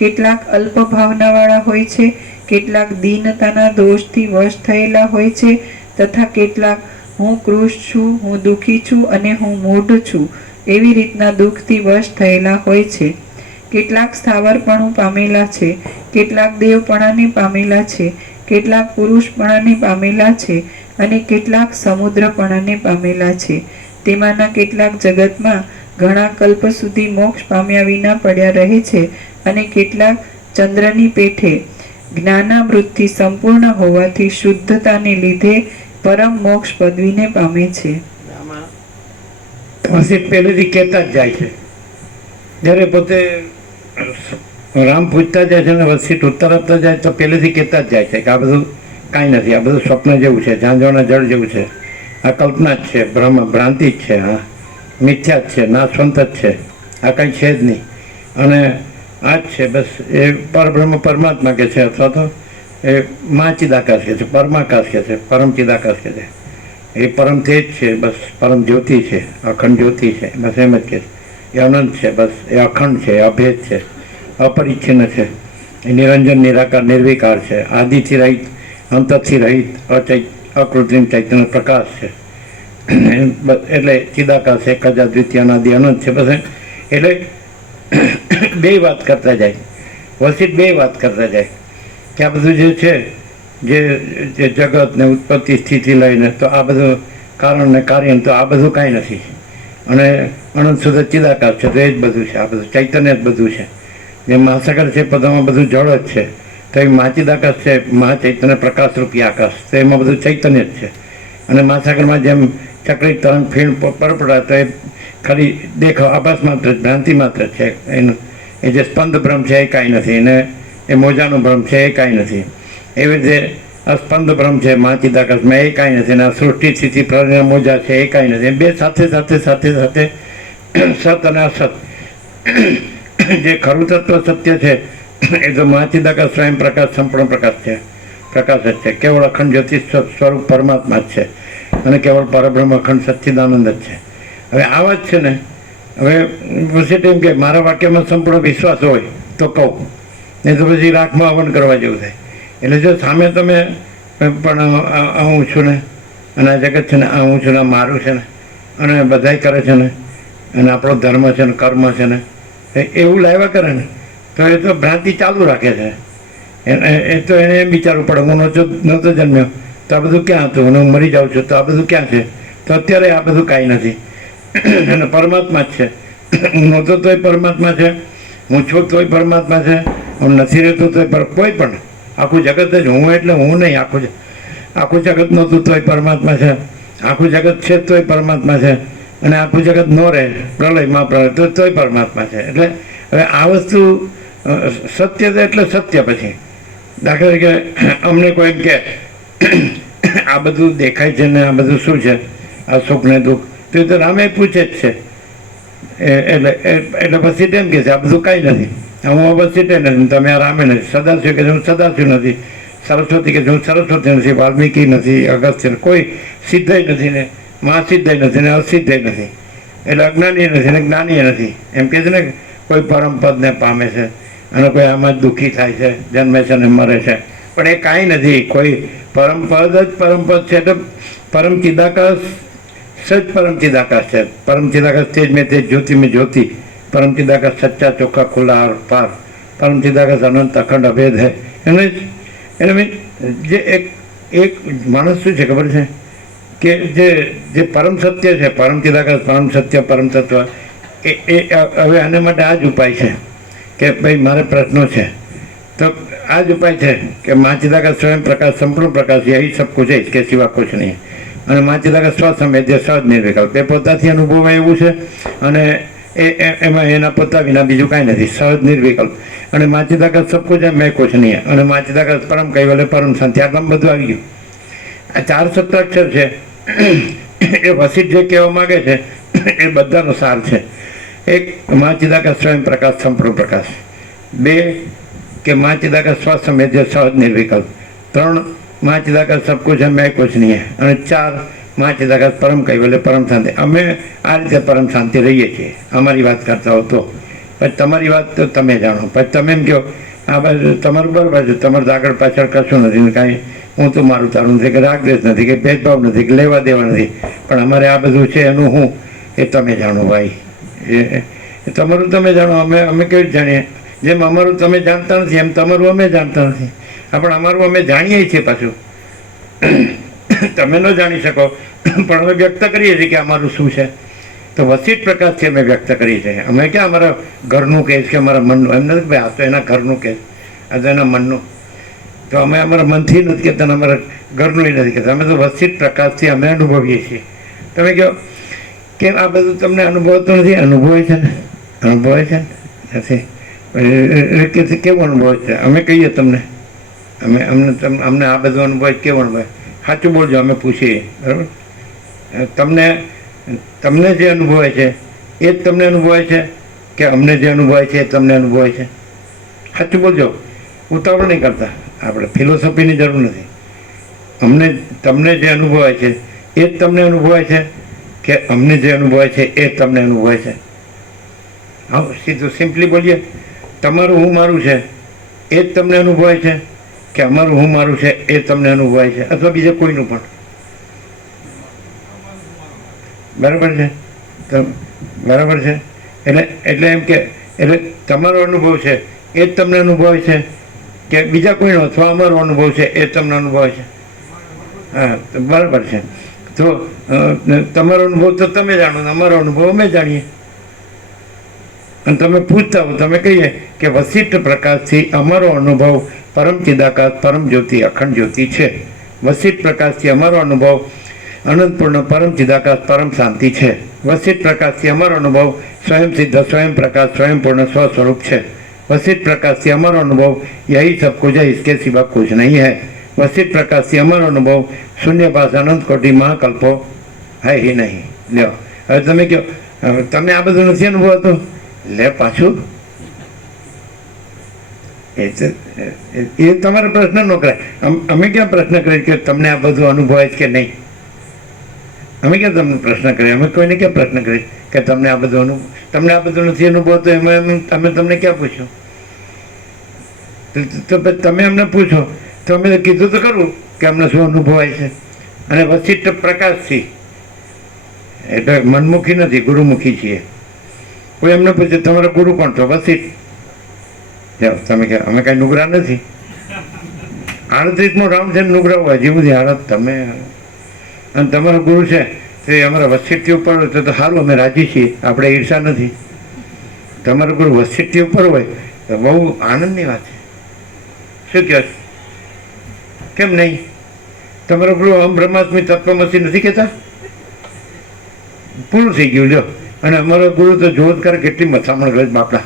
કેટલાક અલ્પ ભાવનાવાળા હોય છે, કેટલાક દીનતાના દોષથી વશ થયેલા હોય છે તથા કેટલાક હું કૃશ છું, હું દુઃખી છું અને હું મૂઢ છું એવી રીતના દુઃખથી વશ થયેલા હોય છે. કેટલાક સ્થાવરપણું પામેલા છે, કેટલાક દેવપણાને પામેલા છે, કેટલાક પુરુષપણાને પામેલા છે અને કેટલાક સમુદ્રપણાને પામેલા છે. તેમાંના કેટલાક જગતમાં ઘણા કલ્પ સુધી મોક્ષ પામ્યા વિના પડ્યા રહે છે અને કેટલાક ચંદ્રની પેઠે જ્ઞાનામૃતથી સંપૂર્ણ હોવાથી શુદ્ધતાને લીધે પરમ મોક્ષ પદવીને પામે છે. પછી પહેલેથી કહેતા જ જાય છે. જ્યારે પોતે રામ પૂછતા જાય છે ને વસીટ ઉત્તર આપતા જાય તો પહેલેથી કહેતા જ જાય છે કે આ બધું કાંઈ નથી, આ બધું સ્વપ્ન જેવું છે, ઝાંઝવાના જળ જેવું છે, આ કલ્પના જ છે, ભ્રાંતિ જ છે, હા મિથ્યા જ છે, નાશવંત જ છે, આ કંઈ છે જ નહીં. અને આ જ છે બસ એ પરબ્રહ્મ પરમાત્મા કે છે, અથવા તો એ મા ચિદાકાશ કે છે, પરમાકાશ કે છે, પરમ ચિદાકાશ કે છે. એ પરમ તેજ છે, બસ પરમ જ્યોતિ છે, અખંડ જ્યોતિ છે, બસ એમ જ કે એ અનંત છે, બસ એ અખંડ છે, એ અભેદ છે, અપરિચ્છિન્ન છે, એ નિરંજન નિરાકાર નિર્વિકાર છે, આદિથી રહિત, અંતથી રહિત, અકૃત્રિમ ચૈતન્ય પ્રકાશ છે. એટલે ચિદાકાશ એક જ અદ્વિતીય અનાદિ અનંત છે. બસ એટલે બે વાત કરતા જાય, વસીટ બે વાત કરતા જાય કે આ બધું જે છે, જે જગત ને ઉત્પત્તિ સ્થિતિ લઈને તો આ બધું કારણ ને કાર્ય તો આ બધું કાંઈ નથી. અને અનંત શુદ્ધ ચિદાકાશ છે તો એ જ બધું છે, આ બધું ચૈતન્ય જ બધું છે. જે મહાસાગર છે પદામાં બધું જળ જ છે, તો એ મહાચિદાકાશ છે, મહાચૈતન્ય પ્રકાશરૂપી આકાશ, તો એમાં બધું ચૈતન્ય જ છે. અને મહાસાગરમાં જેમ ચક્રી તરંગ ફીણ પરપડા તો એ ખાલી દેખાવ આભાસ માત્ર જ, ભ્રાંતિ માત્ર છે. એનું એ જે સ્પંદ ભ્રમ છે એ કાંઈ નથી, અને એ મોજાનો ભ્રમ છે એ કાંઈ નથી. એવી રીતે અસ્પંદ ભ્રમ છે મહાચિદાકાશમાં એ કાંઈ નથી, અને આ સૃષ્ટિ સ્થિતિ પ્રલયના મોજા છે એ કાંઈ નથી. બે સાથે સાથે સાથે સાથે સત અને અસત જે ખરું તત્વ સત્ય છે એ તો મહાચિદાકાશ સ્વયં પ્રકાશ સંપૂર્ણ પ્રકાશ છે, પ્રકાશ જ છે, કેવળ અખંડ જ્યોતિ સ્વરૂપ પરમાત્મા જ છે, અને કેવળ પરબ્રહ્મ અખંડ સચ્ચિદાનંદ જ છે. હવે આવા જ છે ને. હવે પછી એમ કે મારા વાક્યમાં સંપૂર્ણ વિશ્વાસ હોય તો કહું, નહીં તો પછી રાખમાં હવન કરવા જેવું થાય. એટલે જો સામે તમે પણ હું છું ને, અને આ જગત છે ને, આ હું છું ને, મારું છે ને, અને બધાય કરે છે ને, અને આપણો ધર્મ છે ને, કર્મ છે ને, એવું લાવ્યા કરે ને તો એ તો ભ્રાંતિ ચાલુ રાખે છે. એ તો એને એમ વિચારવું પડે હું નહોતો જન્મ્યો તો આ બધું ક્યાં હતું, અને હું મરી જાઉં છું તો આ બધું ક્યાં છે, તો અત્યારે આ બધું કાંઈ નથી. અને પરમાત્મા જ છે. હું નહોતો તોય પરમાત્મા છે, હું છું તોય પરમાત્મા છે, હું નથી રહેતો તોય કોઈ પણ આખું જગત જ હું, એટલે હું નહીં, આખું જગત નહોતું તોય પરમાત્મા છે, આખું જગત છે તોય પરમાત્મા છે, અને આખું જગત ન રહે પ્રલયમાં પ્રલય તોય પરમાત્મા છે. એટલે હવે આ વસ્તુ સત્ય છે એટલે સત્ય. પછી દાખલા તરીકે અમને કોઈ એમ કે આ બધું દેખાય છે ને આ બધું શું છે, આ સુખ ને દુઃખ, તો એ તો રામે પૂછે જ છે. એટલે પછી તેમ કે છે આ બધું કાંઈ નથી, હું અવસ્થિત નથી, તમે આ રામે નથી, સદાશિવ કે હું સદાશિવ નથી, સરસ્વતી કે હું સરસ્વતી નથી, વાલ્મીકી નથી, અગસ્ત્ય કોઈ સિદ્ધય નથી ને મહાસિદ્ધય નથી ને અસિદ્ધય નથી. એટલે અજ્ઞાની નથી ને જ્ઞાની નથી. એમ કે છે ને કોઈ પરમપદને પામે છે અને કોઈ આમાં જ દુઃખી થાય છે, જન્મે છે ને મરે છે. પણ એ કાંઈ નથી. કોઈ પરમપદ જ પરમપદ છે. તો પરમ ચિદાકાશ સચ પરમ ચિદાકાશ છે. પરમ ચિદાકાશ તેજ મેં તેજ, જ્યોતિ મેં જ્યોતિ, પરમ ચિદાકાશ સચ્ચા ચોખ્ખા ખુલ્લા આર પાર, પરમ ચિદાકાશ અનંત અખંડ અભેદ હૈ. એને જે એક માણસ શું છે ખબર છે કે જે પરમ સત્ય છે, પરમ ચિદાકાશ, પરમ સત્ય, પરમ તત્વ, એ હવે આને માટે આ જ ઉપાય છે કે ભાઈ મારે પ્રશ્નો છે તો આ જ ઉપાય છે કે મા ચિદાકાશ સ્વયં પ્રકાશ સંપૂર્ણ પ્રકાશ યહી સબ કુછ है, इसके सिवा कुछ नहीं. અને મા ચિદાકાશ સ્વસંવેદ્ય સહજ નિર્વિકલ્પ, એ પોતાથી અનુભવાય એવું છે. અને એમાં એના પોતા વિના બીજું કાંઈ નથી, સહજ નિર્વિકલ્પ. અને માચી તાકાત સબ કુછ है मैं कुछ नहीं है, અને માચી તાકાત પરમ કૈવલ્ય પરમ શાંતિ, આટલામાં બધું આવી ગયું. આ 4 સપ્તાક્ષર છે એ વસિષ્ઠ જે કહેવા માગે છે એ બધાનો સાર છે. એક, માચી તાકાત સ્વયં પ્રકાશ સંપૂર્ણ પ્રકાશ. 2 કે માચી તાકાત સ્વસમેધ્ય સહજ નિર્વિકલ્પ. 3 માચી તાકાત સબ કુછ है मैं कुछ नहीं है. અને 4 માચી તાકાત પરમ કૈવલ્ય પરમ શાંતિ. અમે આ રીતે પરમ શાંતિ રહીએ છીએ, અમારી વાત કરતા હો તો. પછી તમારી વાત તો તમે જાણો. પછી તમે એમ કહો આ બાજુ તમારું બરાબર છે, તમારું તો આગળ પાછળ કશું નથી ને કાંઈ હું તો મારું તારું નથી, કે રાગદેશ નથી, કે ભેદભાવ નથી, કે લેવા દેવા નથી, પણ અમારે આ બધું છે એનું હું એ તમે જાણો ભાઈ. એ તમારું તમે જાણો, અમે કેવી રીતે જાણીએ? જેમ અમારું તમે જાણતા નથી એમ તમારું અમે જાણતા નથી. પણ અમારું અમે જાણીએ છીએ પાછું. તમે ન જાણી શકો પણ અમે વ્યક્ત કરીએ છીએ કે અમારું શું છે. તો વસિષ્ઠ પ્રકાશથી અમે વ્યક્ત કરીએ છીએ. અમે ક્યાં અમારા ઘરનું કહીશ કે અમારા મનનું, એમ નથી ભાઈ આ તો એના ઘરનું કહીશ, આ તો એના મનનું. તો અમે અમારા મનથી નથી કહેતા, અમારા ઘરનું નથી કહેતા. અમે તો વસિષ્ઠ પ્રકાશથી અમે અનુભવીએ છીએ. તમે કહો કેમ આ બધું તમને અનુભવતું નથી? અનુભવે છે ને, અનુભવે છે ને નથી. કેવું અનુભવ છે? અમે કહીએ તમને, અમને આ બધું અનુભવ કેવો અનુભવ? સાચું બોલજો, અમે પૂછીએ. બરાબર? તમને જે અનુભવાય છે એ જ તમને અનુભવાય છે કે અમને જે અનુભવાય છે એ તમને અનુભવાય છે? સાચું બોલજો, ઉતાવળ નહીં કરતા. આપણે ફિલોસોફીની જરૂર નથી. તમને જે અનુભવાય છે એ જ તમને અનુભવાય છે કે અમને જે અનુભવાય છે એ જ તમને અનુભવાય છે? હા, સીધું સિમ્પલી બોલીએ, તમારું હું મારું છે એ જ તમને અનુભવાય છે કે અમારું હું મારું છે એ તમને અનુભવાય છે, અથવા બીજા કોઈનું પણ? બરાબર છે? બરાબર છે. એટલે એમ કે એટલે તમારો અનુભવ છે એ જ તમને અનુભવાય છે કે બીજા કોઈનો, અથવા અમારો અનુભવ છે એ જ તમને અનુભવાય છે? હા, બરાબર છે. તો તમારો અનુભવ તો તમે જાણો ને અમારો અનુભવ અમે જાણીએ. અને તમે પૂછતા હો, તમે કહીએ કે વસિષ્ઠ પ્રકાશથી અમારો અનુભવ પરમ ચિદાકાશ પરમ જ્યોતિ અખંડ જ્યોતિ છે. વસિષ્ઠ પ્રકાશથી અમારો અનુભવ અનંતપૂર્ણ પરમ ચિદાકાશ પરમ શાંતિ છે. વસિષ્ઠ પ્રકાશથી અમારો અનુભવ સ્વયં સિદ્ધ સ્વયં પ્રકાશ સ્વયં પૂર્ણ સ્વ સ્વરૂપ છે. वसिष्ठ प्रकाश से हमारा अनुभव यही सब कुछ है, इसके सिवा कुछ नहीं है. वसिष्ठ प्रकाश से हमारा अनुभव शून्यपास अनंत कोटि महाकल्पो है ही नहीं. લ્યો હવે તમે કહો તમે આ બધું નથી અનુભવતું, લે પાછું એ તમારો પ્રશ્ન ન કરાય. અમે ક્યાં પ્રશ્ન કરીએ કે તમને આ બધું અનુભવાય કે નહીં? અમે ક્યાં તમને પ્રશ્ન કરીએ? અમે કોઈને ક્યાં પ્રશ્ન કરીએ કે તમને આ બધું તમને આ બધું નથી અનુભવતું? એમાં અમે તમને ક્યાં પૂછ્યું? તો તમે અમને પૂછો તો અમે કીધું તો ખરું કે અમને શું અનુભવાય છે. અને વસિષ્ઠ પ્રકાશથી એટલે મનમુખી નથી, ગુરુમુખી છીએ. કોઈ એમને પૂછે તમારો ગુરુ કોણ? તો વસિષ્ઠ. જાઓ તમે કહો અમે કાંઈ નુગરા નથી. 38મો રાઉન્ડ છે નુગરા હોય હજી બધી હાલત તમે. અને તમારો ગુરુ છે તો એ અમારા વસિષ્ઠથી ઉપર હોય તો સારું, અમે રાજી છીએ, આપણે ઈર્ષા નથી. તમારો ગુરુ વસિષ્ઠથી ઉપર હોય તો બહુ આનંદની વાત છે. શું કહો? કેમ નહીં? તમારો ગુરુ અહમ બ્રહ્માસ્મિ તત્વમસી નથી કહેતા? પૂરું થઈ ગયું લ્યો. અને અમારો ગુરુ તો જોત કરે કેટલી મથામણ કરે બાપડા.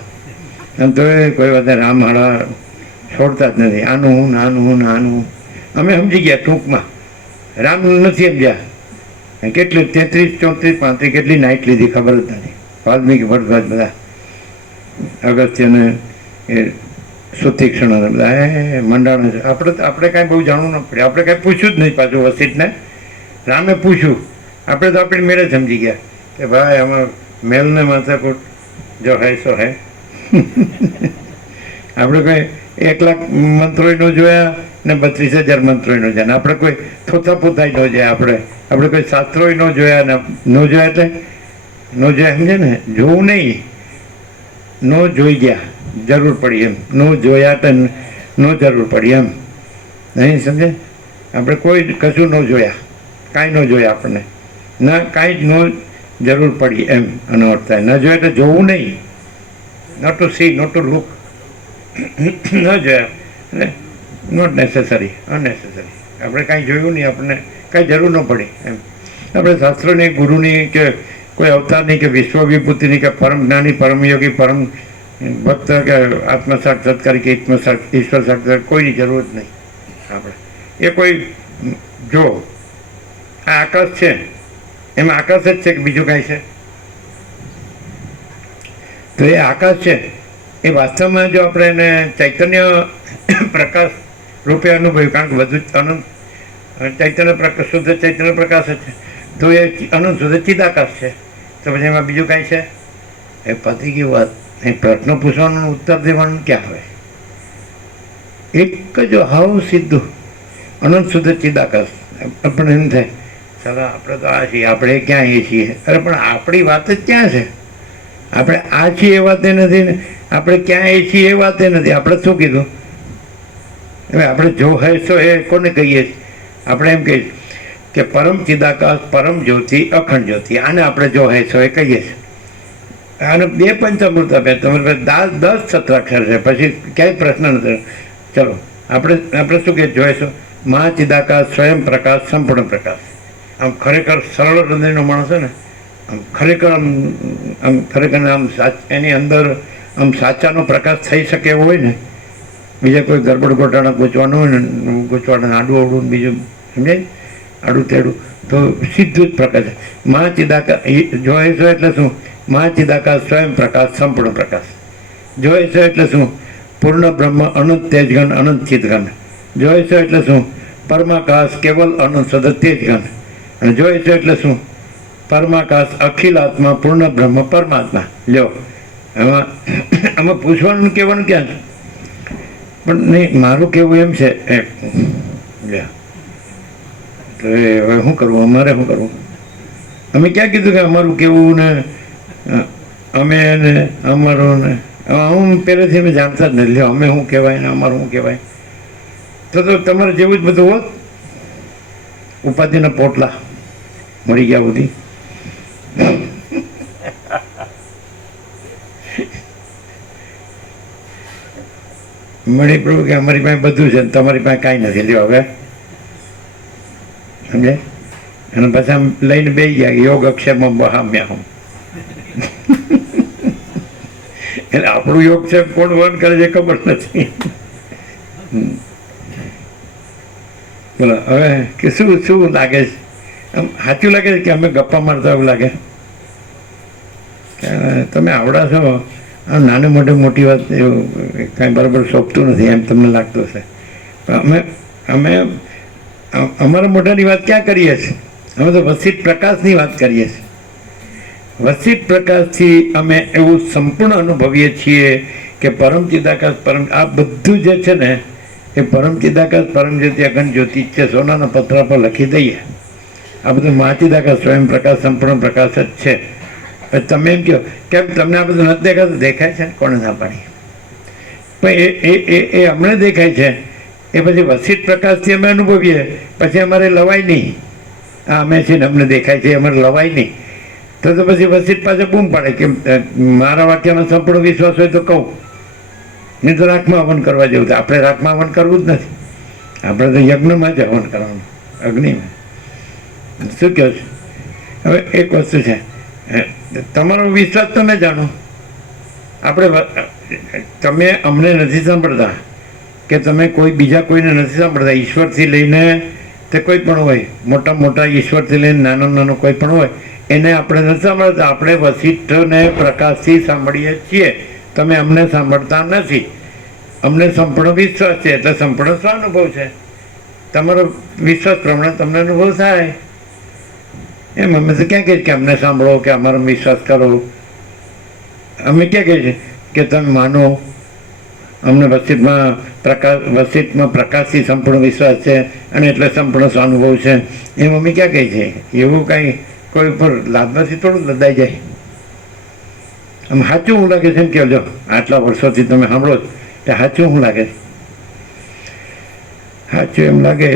અને તો એ કોઈ વાત રામ હાડા છોડતા જ નથી. આનું હું નાનું હું નાનું. અમે સમજી ગયા ટૂંકમાં, રામ નથી સમજ્યા. કેટલી 33, 34, 35 કેટલી નાઇટ લીધી ખબર જ નથી. વાલ્મીકી ભરદ્વાજ બધા અગસ્ત્યને એ સુતીક્ષણ બધા મંડાણ છે. આપણે કાંઈ બહુ જાણવું ન પડે. આપણે કાંઈ પૂછ્યું જ નહીં પાછું વસિષ્ઠને. રામે પૂછ્યું, આપણે તો આપણી મેળે સમજી ગયા કે ભાઈ આમાં મેલને માથાકૂટ જો હે સો હે. આપણે કોઈ 1 લાખ મંત્રોય ન જોયા ને 32,000 મંત્રોય ન જોયા. આપણે કોઈ થોતા પોતાય ન જોયા. આપણે કોઈ શાસ્ત્રોય ન જોયા ને ન જોયા એટલે ન જોયા સમજે ને, જોવું નહીં, ન જોઈ ગયા જરૂર પડી એમ. ન જોયા તો ન જરૂર પડી એમ નહીં સમજે. આપણે કોઈ કશું ન જોયા, કાંઈ ન જોયા આપણને ના કાંઈ જ ન જરૂર પડી એમ આનો અર્થ થાય. ન જોયા તો જોવું નહીં, not to see, not to look. ન જોયા એટલે નોટ નેસેસરી, અનનેસેસરી. આપણે કાંઈ જોયું નહીં, આપણને કાંઈ જરૂર ન પડી એમ. આપણે શાસ્ત્રોની ગુરુની કે કોઈ અવતાર નહીં, કે વિશ્વ વિભૂતિ નહીં, કે પરમ જ્ઞાની, પરમ યોગી, પરમ ભક્ત, કે આત્મ સાક્ષાત્કાર, કે ઈશ્વર સાક્ષાત્કાર, કોઈની જરૂર જ નહીં આપણે. એ કોઈ જો આ આકાશ છે એમાં આકાશ જ છે કે બીજું કાંઈ છે? તો એ આકાશ છે એ વાસ્તવમાં જો આપણે એને ચૈતન્ય પ્રકાશ રૂપે અનુભવ્યું, કારણ કે બધું જ અનંત ચૈતન્ય પ્રકાશ, શુદ્ધ ચૈતન્ય પ્રકાશ જ છે, તો એ અનંત શુદ્ધ ચિદાકાશ છે. તો પછી એમાં બીજું કાંઈ છે? એ પતી ગઈ વાત. એ પ્રશ્ન પૂછવાનો ઉત્તર દેવાનું ક્યાં હોય? એક જ હાવ સીધું અનંત શુદ્ધ ચિદાકાશ. આપણે એમ થાય ચાલો આપણે તો આ છીએ, આપણે ક્યાં એ છીએ? અરે પણ આપણી વાત જ ક્યાં છે? આપણે આ છીએ એ વાતે નથી ને આપણે ક્યાં એ છીએ એ વાતે નથી. આપણે શું કીધું? હવે આપણે જો હે તો એ કોને કહીએ? આપણે એમ કહીએ કે પરમ ચિદાકાશ, પરમ જ્યોતિ, અખંડ જ્યોતિ. આને આપણે જો હે તો એ કહીએ છીએ. આને 2 પંચામૃત આપ્યા, તમારી પાસે 10 સત્રાક્ષર છે, પછી ક્યાંય પ્રશ્ન નથી. ચલો આપણે શું કહીએ જોઈશું? મહાચિદાકાશ, સ્વયં પ્રકાશ, સંપૂર્ણ પ્રકાશ. આમ ખરેખર સરળ હૃદયનો માણસ છે ને, આમ ખરેખર આમ એની અંદર આમ સાચાનો પ્રકાશ થઈ શકે એવો હોય ને, બીજા કોઈ ગરબડ ગોટાળા ગૂંચવાનું હોય ને, ગૂંચવાડા આડું અવડું બીજું સમજાય, આડું તેડું, તો સીધું જ પ્રકાશ. મહાચિદાકાશ જોઈ છો એટલે શું? મહાચિદાકાશ, સ્વયં પ્રકાશ, સંપૂર્ણ પ્રકાશ. જોઈ છો એટલે શું? પૂર્ણ બ્રહ્મ, અનંત તેજઘન, અનંત ચિદઘન. જોઈ છો એટલે શું? પરમાકાશ, કેવલ અનંત સદત તેજઘન. અને જોઈ છો એટલે શું? પરમાકાશ, અખિલ આત્મા, પૂર્ણ બ્રહ્મ, પરમાત્મા. લ્યો, આમાં પૂછવાનું કહેવાનું ક્યાં છે? પણ નહીં, મારું કહેવું એમ છે તો હવે શું કરવું? અમારે શું કરવું? અમે ક્યાં કીધું કે અમારું કહેવું ને અમે ને અમારું ને હું પહેલેથી અમે જાણતા જ નથી. લ્યો, અમે શું કહેવાય ને અમારું શું કહેવાય? તો તમારે જેવું જ બધું હોત, ઉપાધિના પોટલા મળી ગયા બધી. મળી પ્રભુ કે અમારી પાસે બધું છે, તમારી પાસે કાંઈ નથી. લ્યો હવે સમજે? અને પછી આમ લઈને બેસી ગયા યોગ અક્ષરમાં બહામ્યા હું. એટલે આપણું યોગ છે કોણ વન કરે છે ખબર નથી. બોલો હવે કે શું લાગે છે? આમ સાચું લાગે છે કે અમે ગપ્પા મારતા એવું લાગે? તમે આવડા છો, આમ નાની મોટી વાત એવું કાંઈ બરાબર શોભતું નથી એમ તમને લાગતું હશે. પણ અમે અમારા મોટાની વાત ક્યાં કરીએ છીએ? અમે તો વસિત પ્રકાશની વાત કરીએ છીએ. વસિત પ્રકાશથી અમે એવું સંપૂર્ણ અનુભવીએ છીએ કે પરમ ચિદાકાશ, પરમ આ બધું જે છે ને એ પરમ ચિદાકાશ, પરમ જ્યોતિ, અખંડ જ્યોતિ છે. સોનાના પથરા પર લખી દઈએ. આ બધું મહાચિદાકાશ, સ્વયં પ્રકાશ, સંપૂર્ણ પ્રકાશ જ છે. તમે એમ કહો કેમ તમને આ બધું નથી દેખાતું? દેખાય છે ને, કોણે ના પાડી? પણ એ અમને દેખાય છે, એ પછી વસિત પ્રકાશથી અમે અનુભવીએ, પછી અમારે લવાય નહીં. આ અમે છીએ ને અમને દેખાય છે, અમારે લવાય નહીં. તો પછી વસિત પાસે બૂમ પાડે કે મારા વાક્યમાં સંપૂર્ણ વિશ્વાસ હોય તો કહું, નહીં તો રાખમાં હવન કરવા જેવું. તો આપણે રાખમાં હવન કરવું જ નથી, આપણે તો યજ્ઞમાં જ હવન કરવાનું, અગ્નિમાં. શું કહો છો? હવે એક વસ્તુ છે, તમારો વિશ્વાસ તમે જાણો. આપણે તમે અમને નથી સાંભળતા કે તમે કોઈ બીજા કોઈને નથી સાંભળતા. ઈશ્વરથી લઈને તે કોઈ પણ હોય, મોટા ઈશ્વરથી લઈને નાનો કોઈ પણ હોય, એને આપણે નથી સાંભળતા. આપણે વસિષ્ઠને પ્રકાશથી સાંભળીએ છીએ. તમે અમને સાંભળતા નથી. અમને સંપૂર્ણ વિશ્વાસ છે એટલે સંપૂર્ણ સ્વાનુભવ છે. તમારો વિશ્વાસ પ્રમાણે તમને અનુભવ થાય. એમ અમે તો ક્યાં કહીએ કે અમને સાંભળો કે અમારો વિશ્વાસ કરો? અમે ક્યાં કહીએ છીએ કે તમે માનો અમને વસિષ્ઠમાં પ્રકાશથી સંપૂર્ણ વિશ્વાસ છે અને એટલે સંપૂર્ણ સ્વાનુભવ છે, એમ અમે ક્યાં કહીએ છીએ? એવું કાંઈ કોઈ ઉપર લાભમાંથી થોડું લદાઈ જાય. આમ સાચું શું લાગે છે એમ કહો? જો આટલા વર્ષોથી તમે સાંભળો કે સાચું શું લાગે છે? સાચું એમ લાગે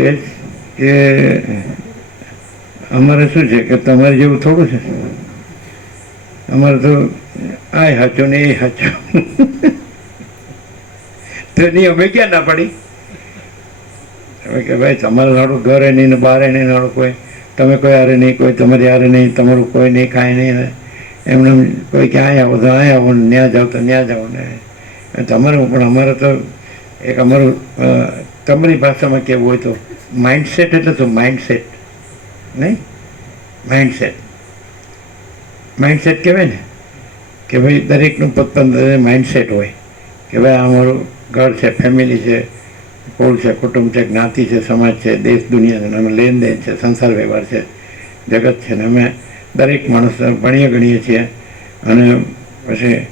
કે અમારે શું છે કે તમારે જેવું થોડું છે. અમારે તો આ સાચું ને એ સાચું. તો નહીં અમે ક્યાં ના પડી? હવે કે ભાઈ તમારે નાડું ઘરે નહીં ને બહાર નહીં નાડું કોઈ તમે કોઈ હારે નહીં, કોઈ તમારી હારે નહીં, તમારું કોઈ નહીં, કાંઈ નહીં. એમને કોઈ કે અહીંયા આવો તો અહીંયા આવો ને ત્યાં જાઓ તો ત્યાં જાઓ ને તમારું. પણ અમારે તો એક અમારું તમારી ભાષામાં કહેવું હોય તો માઇન્ડસેટ એટલે શું? માઇન્ડસેટ નહીં, માઇન્ડસેટ કહેવાય ને કે ભાઈ દરેકનું પોતપોતાનું માઇન્ડસેટ હોય કે ભાઈ આ અમારું ઘર છે, ફેમિલી છે, કુળ છે, કુટુંબ છે, જ્ઞાતિ છે, સમાજ છે, દેશ દુનિયા છે, અમે લેનદેન છે, સંસાર વ્યવહાર છે, જગત છે ને અમે દરેક માણસ ભણીએ ગણીએ છીએ અને પછી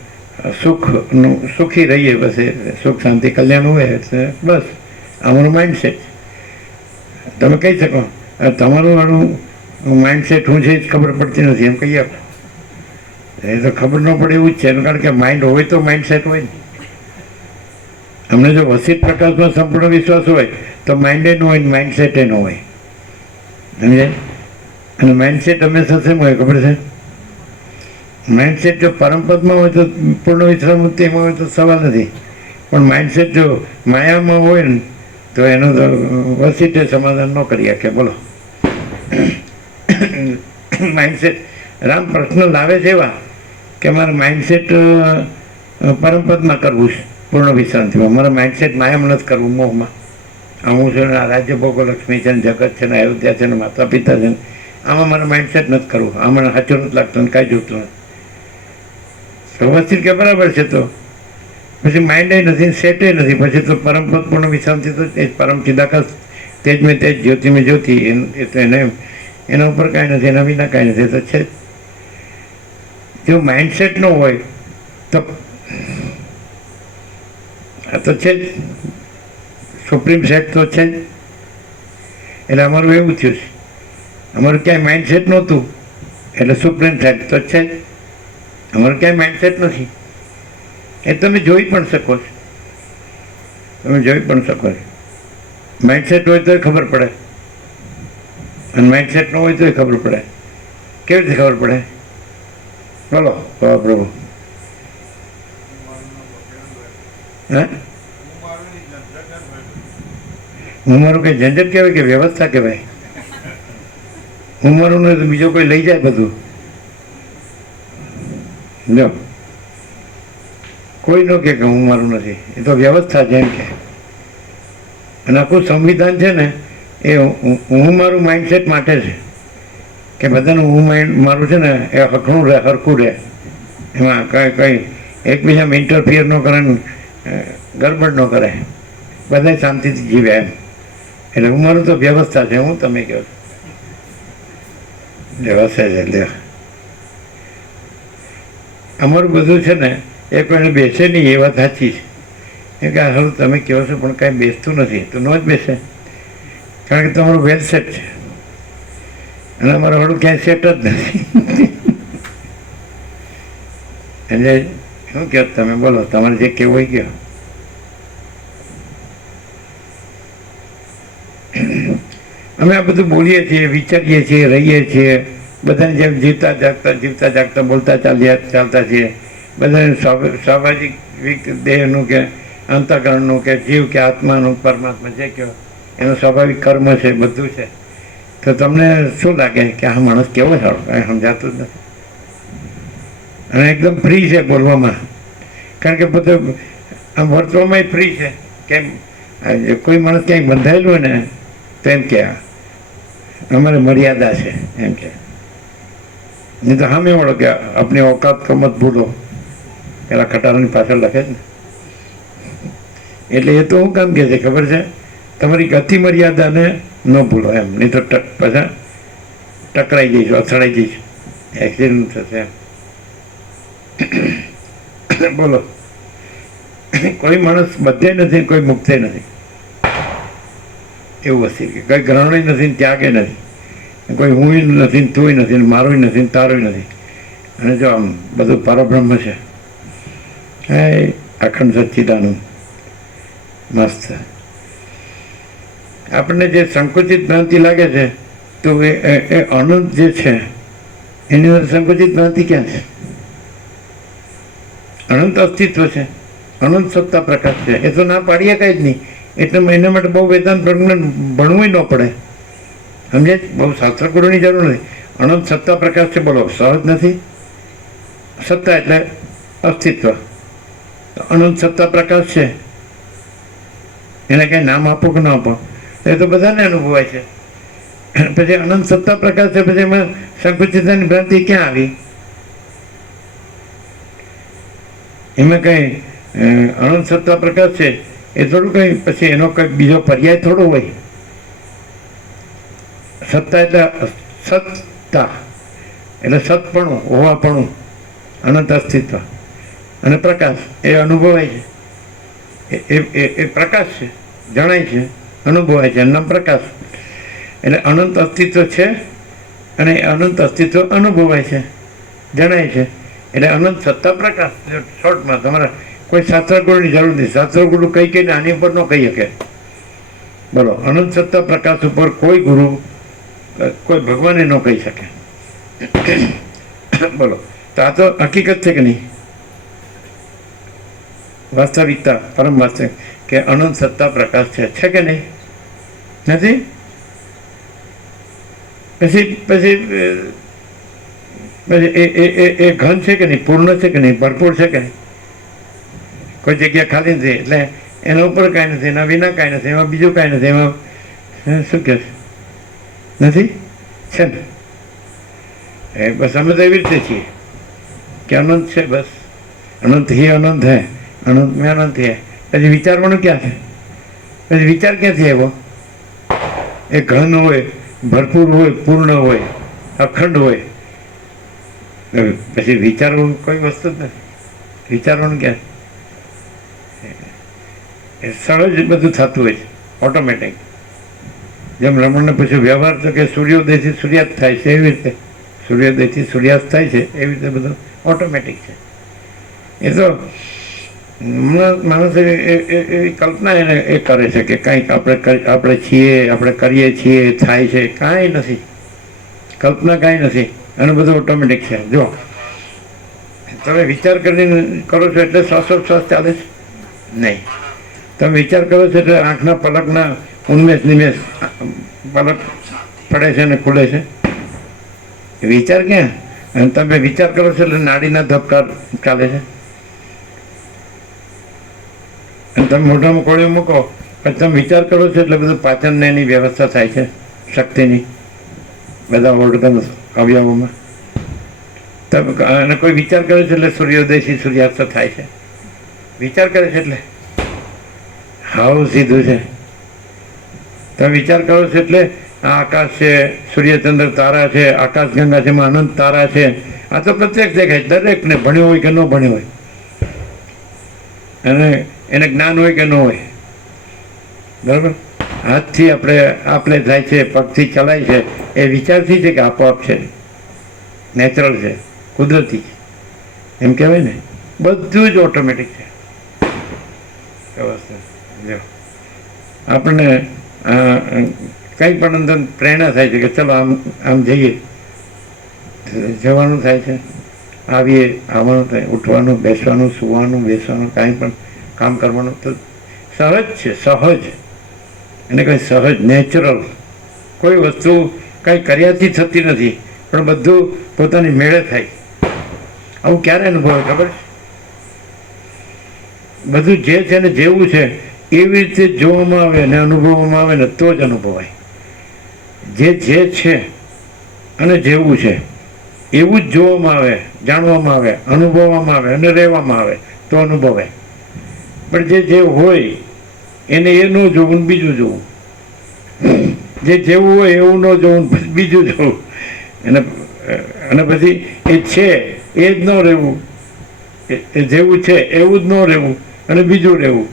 સુખી રહીએ. પછી સુખ શાંતિ કલ્યાણ હોય એટલે બસ અમારું માઇન્ડસેટ. તમે કહી શકો તમારું વાળું માઇન્ડસેટ શું છે એ જ ખબર પડતી નથી એમ કહી આપો. એ તો ખબર ન પડે એવું જ છે, કારણ કે માઇન્ડ હોય તો માઇન્ડસેટ હોય ને. અમને જો વસીત પ્રકાશમાં સંપૂર્ણ વિશ્વાસ હોય તો માઇન્ડે ન હોય ને માઇન્ડસેટે ન હોય, સમજાય? અને માઇન્ડસેટ હંમેશા શેમ હોય ખબર છે? માઇન્ડસેટ જો પરમપદમાં હોય તો પૂર્ણ વિશ્રામુક્તિમાં હોય તો સવાલ નથી, પણ માઇન્ડસેટ જો માયામાં હોય ને તો એનું તો વસીતે સમાધાન ન કરી શકે. બોલો, માઇન્ડસેટ રામ પ્રશ્ન લાવે છે એવા કે મારે માઇન્ડસેટ પરમપદમાં કરવું છે, પૂર્ણ વિશ્રાંતિમાં. મારે માઇન્ડસેટ માયામાં નથી કરવું, મોહમાં. હું છે ને આ રાજ્ય ભોગો લક્ષ્મી છે ને જગત છે ને અયોધ્યા છે ને માતા પિતા છે ને આમાં મારે માઇન્ડસેટ નથી કરવું, આમાં સાચું નથી લાગતું ને કાંઈ જોતું નથી. વ્યવસ્થિત કે બરાબર છે તો પછી માઇન્ડે નથી, સેટે નથી, પછી તો પરમપદ પૂર્ણ વિશ્રાંતિ તો એ પરમ ચિદાકાશ તેજ મેં તેજ જ્યોતિ મેં જ્યોતિ. એ તો એને એના ઉપર કાંઈ નથી, એના વિના કાંઈ નથી, તો છે જ. જો માઇન્ડસેટ ન હોય તો આ તો છે જ, સુપ્રીમ સેટ તો છે જ. એટલે અમારું એવું થયું છે, અમારું ક્યાંય માઇન્ડસેટ નહોતું એટલે સુપ્રીમ સેટ તો છે જ. અમારું ક્યાંય માઇન્ડસેટ નથી, એ તમે જોઈ પણ શકો છો, તમે જોઈ પણ શકો છો. માઇન્ડસેટ હોય તોય ખબર પડે અને માઇન્ડસેટ ન હોય તોય ખબર પડે. કેવી રીતે ખબર પડે? બોલો પ્રભુ. હા, હું મારું કંઈ ઝંઝટ કહેવાય કે વ્યવસ્થા કહેવાય? હું મારું નહીં તો બીજો કોઈ લઈ જાય બધું. જો કોઈ ન કે હું મારું નથી, એ તો વ્યવસ્થા છે એમ કે. અને આખું સંવિધાન છે ને એ હું મારું માઇન્ડસેટ માટે છે કે બધાનું હું મારું છે ને એ હરખું રહે, હરખું રહે. એમાં કંઈ એકબીજામાં ઇન્ટરફિયર ન કરે ને ગડબડ ન કરે, બધા શાંતિથી જીવે એમ. એટલે હું મારું તો વ્યવસ્થા છે. હું તમે કહો વ્યવસ્થા છે એટલે અમારું બધું છે ને એ કોઈને બેસે નહીં એ વાત સાચી છે. કે હારું તમે કહો છો પણ કાંઈ બેસતું નથી તો ન જ બેસે, કારણ કે તમારું વેલ સેટ છે અને અમારું હળું ક્યાંય સેટ જ નથી. એટલે શું કહો તમે? બોલો, તમારે જે કહેવું હોય કહો. અમે આ બધું બોલીએ છીએ, વિચારીએ છીએ, રહીએ છીએ, બધાને જેમ જીવતા જાગતા બોલતા ચાલતા છીએ. બધાને સ્વાભાવિક દેહનું કે અંતઃકરણનું કે જીવ કે આત્માનું પરમાત્મા જે કહો એનું સ્વાભાવિક કર્મ છે, બધું છે. તો તમને શું લાગે કે આ માણસ કેવો સારો? કાંઈ સમજાતું જ નથી અને એકદમ ફ્રી છે બોલવામાં, કારણ કે બધું આમ વર્તવામાં ફ્રી છે. કેમ? કોઈ માણસ ક્યાંય બંધાયેલું હોય ને તો એમ કે અમારે મર્યાદા છે એમ કે. નહીં તો સામે વળો કે આપણી औकात को मत भूलो, પેલા ખટારાની પાછળ લખે જ ને. એટલે એ તો શું કામ કહે છે ખબર છે? તમારી ગતિ મર્યાદાને ન ભૂલો એમ, નહીં તો પાછા ટકરાઈ જઈશું, અથડાઈ જઈશું, એક્સિડન્ટ થશે એમ. બોલો, કોઈ માણસ બધે નથી, કોઈ મુક્તે નથી, એવું હશે કે કંઈ ગ્રહણ નથી, ત્યાગે નથી, કોઈ હું નથી, તું નથી, મારું નથી, તારું નથી. અને જો આમ બધું પરબ્રહ્મ છે, એ અખંડ સચ્ચિદાનંદ મસ્ત. આપણને જે સંકુચિત ભ્રાંતિ લાગે છે તો એ અનંત જે છે એની અંદર સંકુચિત ભ્રાંતિ ક્યાં છે? અનંત અસ્તિત્વ છે, અનંત સત્તા પ્રકાશ છે. એ તો ના પાડીએ કાંઈ જ નહીં. એટલે એના માટે બહુ વેદાંત પ્રજ્ઞાન ભણવું ન પડે. સમજે? બહુ શાસ્ત્ર ગુરુની જરૂર નથી. અનંત સત્તા પ્રકાશ છે, બોલો સહજ નથી? સત્તા એટલે અસ્તિત્વ. અનંત સત્તા પ્રકાશ છે, એને કંઈ નામ આપો કે ના આપો, એ તો બધાને અનુભવાય છે. પછી અનંત સત્તા પ્રકાશ છે, પછી એમાં સંકુચિતતાની ભ્રાંતિ ક્યાં આવી? એમાં કંઈ અનંત સત્તા પ્રકાશ છે એ થોડું કંઈ પછી એનો કંઈક બીજો પર્યાય થોડો હોય. સત્તા એટલે સત્તા એટલે સતપણું, હોવાપણું, અનંત અસ્તિત્વ. અને પ્રકાશ એ અનુભવાય છે, એ પ્રકાશ છે, જણાય છે, અનુભવાય છે, એનું નામ પ્રકાશ. એટલે અનંત અસ્તિત્વ છે અને અનંત અસ્તિત્વ અનુભવાય છે, જણાય છે. એટલે અનંત સત્તા પ્રકાશ. શોર્ટમાં તમારે કોઈ શાસ્ત્રગુરુની જરૂર નથી. શાસ્ત્રગુરુ કઈ કઈને આની ઉપર ન કહી શકે. બોલો, અનંત સત્તા પ્રકાશ ઉપર કોઈ ગુરુ, કોઈ ભગવાને ન કહી શકે. બોલો, તો આ તો હકીકત છે કે નહીં? વાસ્તવિકતા, પરમ વાસ્તવિક કે અનંત સત્તા પ્રકાશ છે કે નહીં? નથી? પછી પછી એ ઘન છે કે નહીં? પૂર્ણ છે કે નહીં? ભરપૂર છે કે નહીં? કોઈ જગ્યા ખાલી નથી એટલે એના ઉપર કાંઈ નથી, એના વિના કાંઈ નથી, એમાં બીજું કાંઈ નથી. એમાં શું કહે છે? નથી? છે ને? એ બસ અમે તો એવી રીતે છીએ કે અનંત છે, બસ. અનંત હી અનંત હે, અનંત મેં અનંત હે. પછી વિચારવાનું ક્યાં છે? પછી વિચાર ક્યાંથી આવ્યો? એ ઘન હોય, ભરપૂર હોય, પૂર્ણ હોય, અખંડ હોય, પછી વિચારવું કોઈ વસ્તુ જ નથી. વિચારવાનું ક્યાં? એ સહજ બધું થતું હોય છે, ઓટોમેટિક. જેમ રમણને પૂછ્યું વ્યવહાર તો કે સૂર્યોદયથી સૂર્યાસ્ત થાય છે, એવી રીતે સૂર્યોદયથી સૂર્યાસ્ત થાય છે, એવી રીતે બધું ઓટોમેટિક છે. એ તો માણસ એવી કલ્પના એને એ કરે છે કે કંઈક આપણે છીએ, આપણે કરીએ છીએ, થાય છે. કાંઈ નથી, કલ્પના કાંઈ નથી, અને બધું ઓટોમેટિક છે. જો તમે વિચાર કરીને કરો છો એટલે શ્વાસોચ્છ્વાસ ચાલે છે? નહીં. તમે વિચાર કરો છો એટલે આંખના પલકના ઉન્મેષ નિમેષ, પલક પડે છે અને ખુલે છે. વિચાર ક્યાં? અને તમે વિચાર કરો છો એટલે નાડીના ધબકાર ચાલે છે. અને તમે મોઢામાં કોળીઓ મૂકો પછી તમે વિચાર કરો છો એટલે બધું પાચનને એની વ્યવસ્થા થાય છે, શક્તિની, બધા ઓર્ગન્સ, અવયવોમાં. તમે અને કોઈ વિચાર કરે છે એટલે સૂર્યોદયથી સૂર્યાસ્ત થાય છે. વિચાર કરે છે એટલે હાવ સીધું છે. તમે વિચાર કરો છો એટલે આ આકાશ છે, સૂર્યચંદ્ર તારા છે, આકાશગંગા છે, એમાં અનંત તારા છે. આ તો પ્રત્યક્ષ દેખાય, દરેકને, ભણ્યો હોય કે ન ભણ્યો હોય, અને એને જ્ઞાન હોય કે ન હોય. બરાબર? હાથથી આપણે થાય છે, પગથી ચલાય છે, એ વિચારથી છે કે આપોઆપ છે, નેચરલ છે, કુદરતી, એમ કહેવાય ને? બધું જ ઓટોમેટિક છે વ્યવસ્થા. જો આપણને કંઈ પણ અંદર પ્રેરણા થાય છે કે ચલો આમ જઈએ, જવાનું થાય છે, આવીએ, આવવાનું થાય, ઉઠવાનું, બેસવાનું, સૂવાનું, બેસવાનું, કાંઈ પણ કામ કરવાનું, તો સહજ છે, સહજ. એને કંઈ સહજ, નેચરલ. કોઈ વસ્તુ કંઈ કર્યાથી થતી નથી, પણ બધું પોતાની મેળે થાય. આવું ક્યારે અનુભવાય ખબર છે? બધું જે છે ને જેવું છે એવી રીતે જોવામાં આવે અને અનુભવવામાં આવે ને તો જ અનુભવાય. જે છે અને જેવું છે એવું જ જોવામાં આવે, જાણવામાં આવે, અનુભવવામાં આવે અને રહેવામાં આવે તો અનુભવાય. પણ જે હોય એને એ ન જોવું, બીજું જોવું. જે જેવું હોય એવું ન જોવું, બીજું જોવું. અને પછી એ છે એ જ ન રહેવું, એ જેવું છે એવું જ ન રહેવું અને બીજું રહેવું.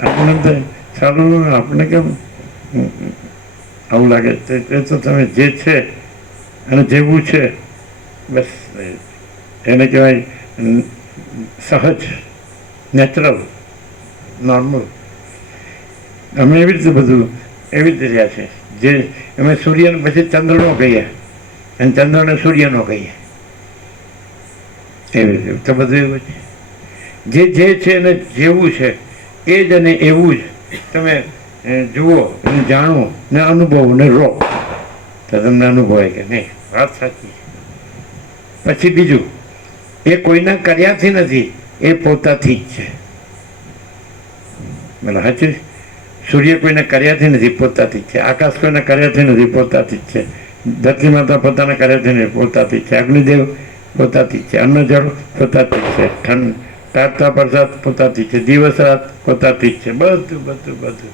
આપણે તો સારું, આપણે કેમ આવું લાગે? એ તો તમે જે છે અને જેવું છે બસ એને કહેવાય સહજ, નેચરલ, નોર્મલ. અમે એવી રીતે બધું એવી રીતે રહ્યા છે. જે અમે સૂર્યને પછી ચંદ્રનો કહીએ અને ચંદ્રને સૂર્યનો કહીએ, એવી રીતે તો બધું એવું છે. જે છે અને જેવું છે એ જ અને એવું જ તમે જુઓ અને જાણો ને અનુભવો ને રહો તો તમને અનુભવાય કે નહીં વાત સાચી. પછી બીજું, એ કોઈના કર્યાથી નથી, એ પોતાથી જ છે. મને સાચું, સૂર્ય કોઈના કર્યાથી નથી, પોતાથી જ છે. આકાશ કોઈના કર્યાથી નથી, પોતાથી જ છે. ધરતી માતા પોતાના કર્યાથી નથી, પોતાથી જ છે. અગ્નિદેવ પોતાથી જ છે. અન્ન જળ પોતાથી જ છે. ઠંડ તાપતા વરસાદ પોતાથી જ છે. દિવસ રાત પોતાથી જ છે. બધું બધું બધું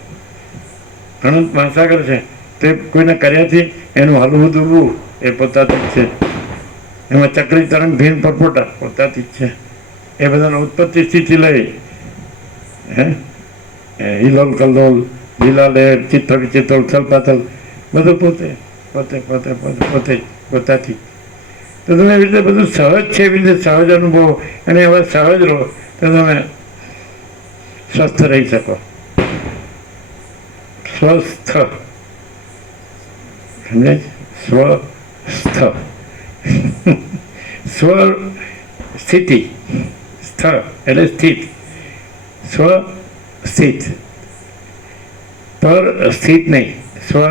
અનંત મહાસાગર છે તે કોઈના કર્યાથી એનું હલવું દુલવું એ પોતાથી જ છે. એમાં ચક્રી તરંગ ભીન પરપોટા પોતાથી જ છે. એ બધાનો ઉત્પત્તિ સ્થિતિ લઈ હિલોલ કલ્લોલ લીલા લહેર ચિત્ર વિચિત્ર છલપાથલ બધું પોતે પોતે પોતે પોતે પોતે પોતાથી. તો તમે એવી રીતે બધું સહજ છે, એવી રીતે સહજ અનુભવો અને હવે સહજ રહો તો તમે સ્વસ્થ રહી શકો. સ્વસ્થ સમજાય? સ્વસ્થ સ્વ સ્થિતિ, સ્થ એટલે સ્થિત, સ્વ સ્થિત, પર સ્થિત નહીં, સ્વ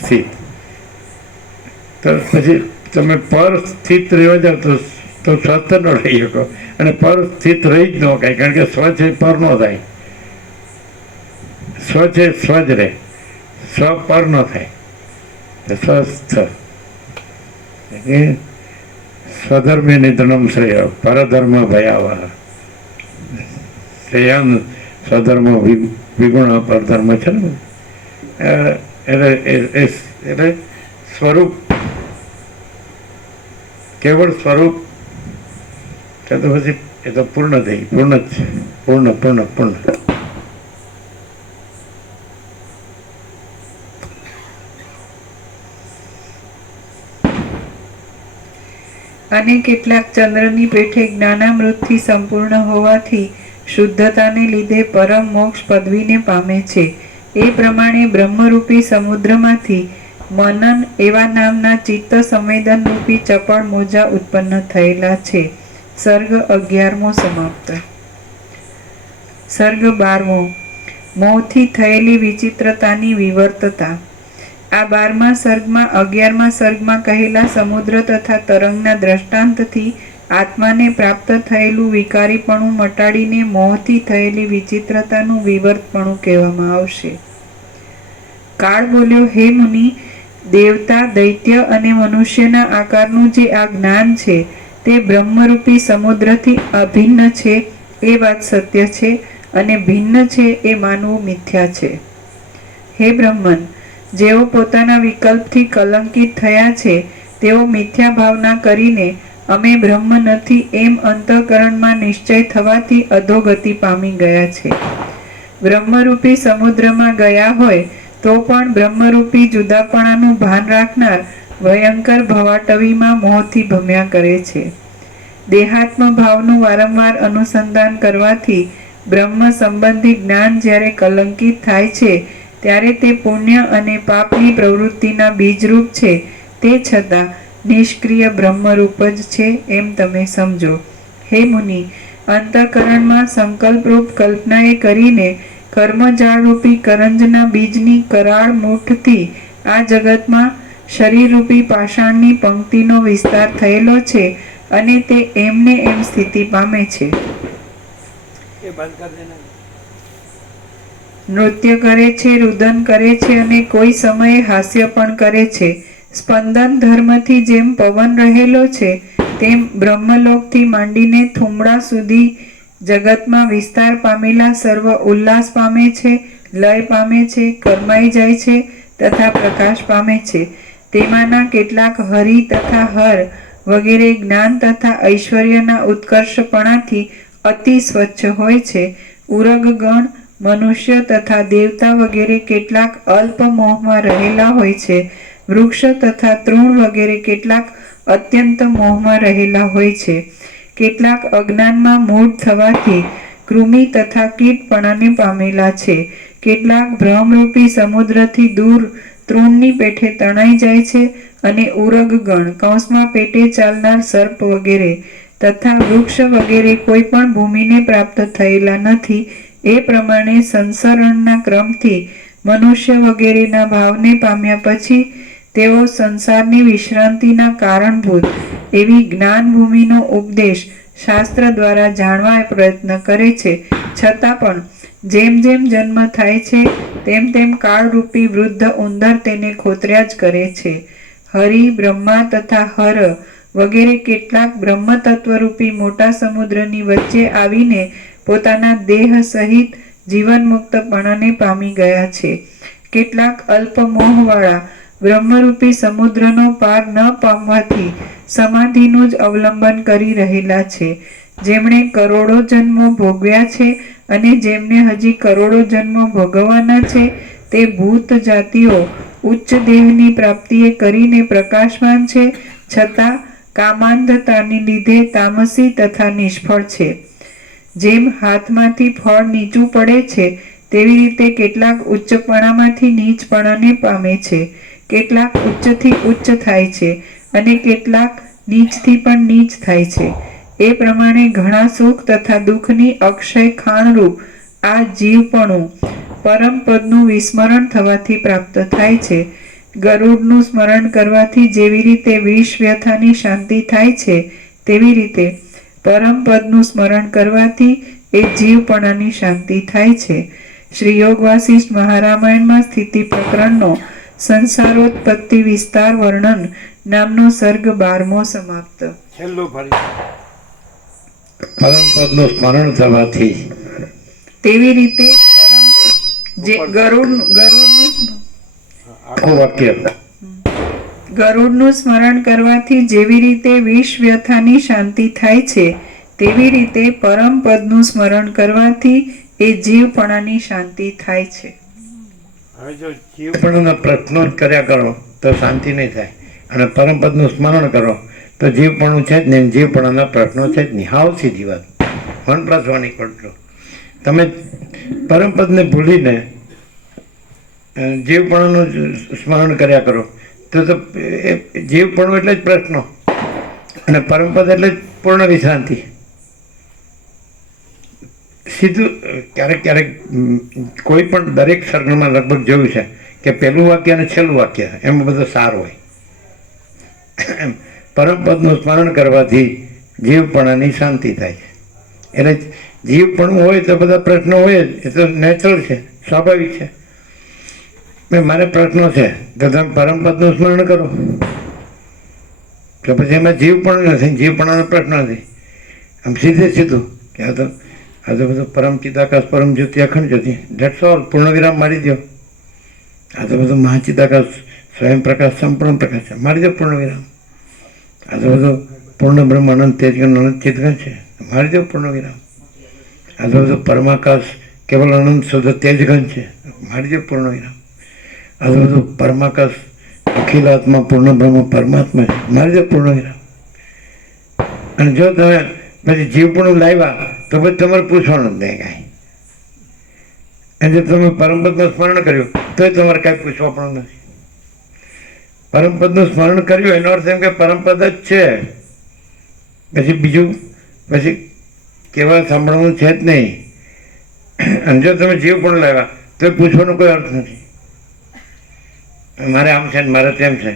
સ્થિત. તો પછી તમે પર સ્થિત રહેવા જાઓ તો સ્વસ્થ ન રહી શકો અને પર સ્થિત રહી જ ન કાંઈ, કારણ કે સ્વ છે પર ન થાય. સ્વ છે સ્વ જ રહે, સ્વ પર ન થાય. તો સ્વસ્થ સ્વધર્મે નિધનમ શ્રેય પરધર્મ ભયાવહ. શ્રેયાન સ્વધર્મ વિગુણ પરધર્મ છે ને. એટલે સ્વરૂપ, કેવળ સ્વરૂપ તો પછી એ તો પૂર્ણ થઈ, પૂર્ણ જ છે. પૂર્ણ પૂર્ણ પૂર્ણ. અને કેટલાક ચંદ્રની પેઠે જ્ઞાનામૃતથી સંપૂર્ણ હોવાથી શુદ્ધતાને લીધે પરમ મોક્ષ પદવીને પામે છે. એ પ્રમાણે બ્રહ્મરૂપી સમુદ્રમાંથી મનન એવા નામના ચિત્ત સંવેદન રૂપી ચપળ મોજા ઉત્પન્ન થયેલા છે. સર્ગ 11મો સમાપ્ત. સર્ગ 12મો. મોહથી થયેલી વિચિત્રતાની વિવર્તતા. આ 12મા સર્ગમાં 11મા સર્ગમાં કહેલા સમુદ્ર તથા તરંગના દ્રષ્ટાંતથી આત્માને પ્રાપ્ત થયેલું વિકારીપણું મટાડીને મોહથી થયેલી વિચિત્રતાનું વિવર્તપણું કહેવામાં આવશે. કાળ બોલ્યો, હે મુનિ, દેવતા, દૈત્ય અને મનુષ્યના આકારનું જે આ જ્ઞાન છે તે બ્રહ્મરૂપી સમુદ્રથી અભિન્ન છે એ વાત સત્ય છે અને ભિન્ન છે એ માનવું મિથ્યા છે. હે બ્રહ્મન, જેઓ પોતાના વિકલ્પથી કલંકિત થયા છે તેઓ મિથ્યા ભાવના કરીને અમે બ્રહ્મ નથી એમ અંતઃકરણમાં નિશ્ચય થવાથી અધોગતિ પામી ગયા છે. બ્રહ્મરૂપી સમુદ્રમાં ગયા હોય તો પણ બ્રહ્મરૂપી જુદાપણાનું ભાન રાખનાર ભયંકર ભવાટવીમાં મોહથી ભમ્યા કરે છે. દેહાત્મ ભાવનું વારંવાર અનુસંધાન કરવાથી બ્રહ્મ સંબંધી જ્ઞાન જ્યારે કલંકિત થાય છે ત્યારે તે પુણ્ય અને પાપની પ્રવૃત્તિના બીજરૂપ છે. તે છતાં નિષ્ક્રિય બ્રહ્મરૂપ જ છે એમ તમે સમજો. હે મુનિ, અંતઃકરણમાં સંકલ્પરૂપ કલ્પનાએ કરીને કર્મજાળરૂપી કરંજના બીજની કરાળ મૂઠથી આ જગતમાં શરીરરૂપી પાષાણની પંક્તિનો વિસ્તાર થયેલો છે અને તે એમને એમ સ્થિતિ પામે છે. નૃત્ય કરે છે, રુદન કરે છે અને કોઈ સમયે હાસ્ય પણ કરે છે. સ્પંદન ધર્મથી જેમ પવન રહેલો છે તેમ બ્રહ્મલોકથી માંડીને થુમડા સુધી જગતમાં વિસ્તાર પામેલા સર્વ ઉલ્લાસ પામે છે, લય પામે છે, કર્માઈ જાય છે તથા પ્રકાશ પામે છે. તેમાંના કેટલાક હરિ તથા હર વગેરે જ્ઞાન તથા ઐશ્વર્યના ઉત્કર્ષપણાથી અતિ સ્વચ્છ હોય છે. ઉરગગણ, મનુષ્ય તથા દેવતા વગેરે કેટલાક અલ્પ મોહમાં રહેલા હોય છે. વૃક્ષ તથા તૃણ વગેરે કેટલાક અત્યંત મોહમાં રહેલા હોય છે. કેટલાક અજ્ઞાનમાં મૂઢ થવાથી કૃમિ તથા કીટપણાને પામેલા છે. કેટલાક ભ્રમરૂપી સમુદ્રથી દૂર તૃણની પેઠે તણાઈ જાય છે અને ઉરગગણ કૌંસમાં પેટે ચાલનાર સર્પ વગેરે તથા વૃક્ષ વગેરે કોઈ પણ ભૂમિને પ્રાપ્ત થયેલા નથી એ પ્રમાણે સંસરણના ક્રમથી મનુષ્ય વગેરેના ભાવને પામ્યા પછી તેઓ સંસારની વિશ્રાંતિના કારણભૂત એવી જ્ઞાનભૂમિનો ઉપદેશ શાસ્ત્ર દ્વારા જાણવા પ્રયત્ન કરે છે. છતાં પણ જેમ જેમ જન્મ થાય છે તેમ તેમ કાળરૂપી વૃદ્ધ ઉંદર તેને ખોતર્યા જ કરે છે. હરિ, બ્રહ્મા તથા હર વગેરે કેટલાક બ્રહ્મતત્વરૂપી મોટા સમુદ્રની વચ્ચે આવીને પોતાના દેહ સહિત જીવનમુક્તપણાને પામી ગયા છે. કેટલાક અલ્પ મોહવાળા બ્રહ્મરૂપી સમુદ્રનો પાર ન પામવાથી સમાધિનું જ અવલંબન કરી રહેલા છે. જેમણે કરોડો જન્મો ભોગવ્યા છે અને જેમને હજી કરોડો જન્મો ભોગવવાના છે તે ભૂત જાતિઓ ઉચ્ચ દેહની પ્રાપ્તિએ કરીને પ્રકાશમાન છે, છતાં કામાંધતાને લીધે તામસી તથા નિષ્ફળ છે. જેમ હાથમાંથી ફળ નીચું પડે છે તેવી રીતે કેટલાક ઉચ્ચપણામાંથી નીચપણાને પામે છે, કેટલાક ઉચ્ચથી ઉચ્ચ થાય છે અને કેટલાક નીચથી પણ નીચ થાય છે. એ પ્રમાણે ઘણા સુખ તથા દુઃખની અક્ષય ખાણરૂપ આ જીવપણું પરમ પદનું વિસ્મરણ થવાથી પ્રાપ્ત થાય છે. ગરુડનું સ્મરણ કરવાથી જેવી રીતે વિષ વ્યથાની શાંતિ થાય છે તેવી રીતે પરમ પદનું સ્મરણ કરવાથી એ જીવપણાની શાંતિ થાય છે. શ્રી યોગ વાસિષ્ઠ મહારામાયણમાં સ્થિતિ પ્રકરણનો સંસારોત્પત્તિ વિસ્તાર વર્ણન નામનો સર્ગ 12મો સમાપ્ત. છેલ્લો ફરી પરમ પદનું સ્મરણ થવાથી તેવી રીતે પરમ જે આખું વાક્ય ગરુડનું સ્મરણ કરવાથી જેવી રીતે વિષ વ્યથાની શાંતિ થાય છે તેવી રીતે પરમ પદનું સ્મરણ કરવાથી એ જીવપણાની શાંતિ થાય છે. હવે જો જીવ જીવપણાના પ્રશ્નો જ કર્યા કરો તો શાંતિ નહીં થાય, અને પરમ પદનું સ્મરણ કરો તો જીવપણું છે જ નહીં, જીવપણાના પ્રશ્નો છે જ નહીં. હાવ સીધી વાત, 1+1 = 2. તમે પરમપદને ભૂલીને જીવપણાનું સ્મરણ કર્યા કરો તો એ જીવપણું એટલે જ પ્રશ્નો અને પરમપદ એટલે જ પૂર્ણ વિશ્રાંતિ. સીધું ક્યારેક ક્યારેક કોઈ પણ દરેક સર્ગમાં લગભગ જોયું છે કે પહેલું વાક્ય અને છેલ્લું વાક્ય એમાં બધો સાર હોય. પરમપદનું સ્મરણ કરવાથી જીવપણાની શાંતિ થાય છે. એટલે જીવપણું હોય તો બધા પ્રશ્નો હોય જ, એ તો નેચરલ છે, સ્વાભાવિક છે. મારે પ્રશ્નો છે તો તમે પરમપદનું સ્મરણ કરો તો પછી એમાં જીવપણું નથી, જીવપણાનો પ્રશ્ન નથી. આમ સીધું કે આ તો બધું પરમ ચિદાકાશ પરમ જ્યોતિ અખંડ જ્યોતિ, ધેટ્સ ઓલ. પૂર્ણ વિરામ મારી દો. આ તો બધું મહાચિદાકાશ સ્વયં પ્રકાશ સંપૂર્ણ પ્રકાશ છે, મારી દો પૂર્ણ વિરામ. આ તો બધું પૂર્ણ બ્રહ્મ અનંત તેજગણ અનંત ચિદગણ છે, મારી દો પૂર્ણ વિરામ. આ તો બધું પરમાકાશ કેવલ અનંત શુદ્ધ તેજગણ છે, મારી દો પૂર્ણ વિરામ. આ તો બધું પરમાકાશ અખિલ આત્મા પૂર્ણ બ્રહ્મ પરમાત્મા છે, મારી દો પૂર્ણ વિરામ. અને જો તમે પછી જીવપણું લાવ્યા તો પછી તમારે પૂછવાનું જ નહીં કાંઈ. અને જો તમે પરમપદનું સ્મરણ કર્યું તો તમારે કાંઈ પૂછવા પણ નથી. પરમપદનું સ્મરણ કર્યું એનો અર્થ એમ કે પરમપદ જ છે, પછી બીજું પછી કેવા સાંભળવાનું છે જ નહીં. અને જો તમે જીવપણું લાવ્યા તો પૂછવાનો કોઈ અર્થ નથી. મારે આમ છે ને મારે તેમ છે,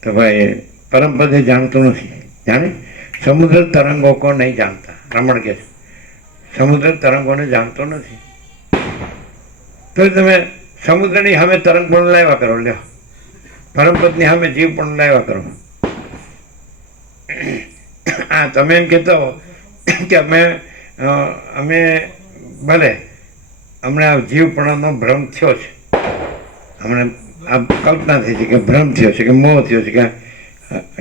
તો ભાઈ પરમપદ એ જાણતું નથી. જાણે સમુદ્ર તરંગો કો નહીં જાણતા, રમણ કે છે સમુદ્ર તરંગોને જાણતો નથી. તો તમે સમુદ્રની સામે તરંગ પણ લાવ્યા કરો, લ્યો પરમપદની સામે જીવ પણ લાવ્યા કરો. હા, તમે એમ કહેતા હો કે અમે ભલે હમણાં આ જીવપણાનો ભ્રમ થયો છે, હમણાં આ કલ્પના થઈ છે કે ભ્રમ થયો છે કે મોહ થયો છે કે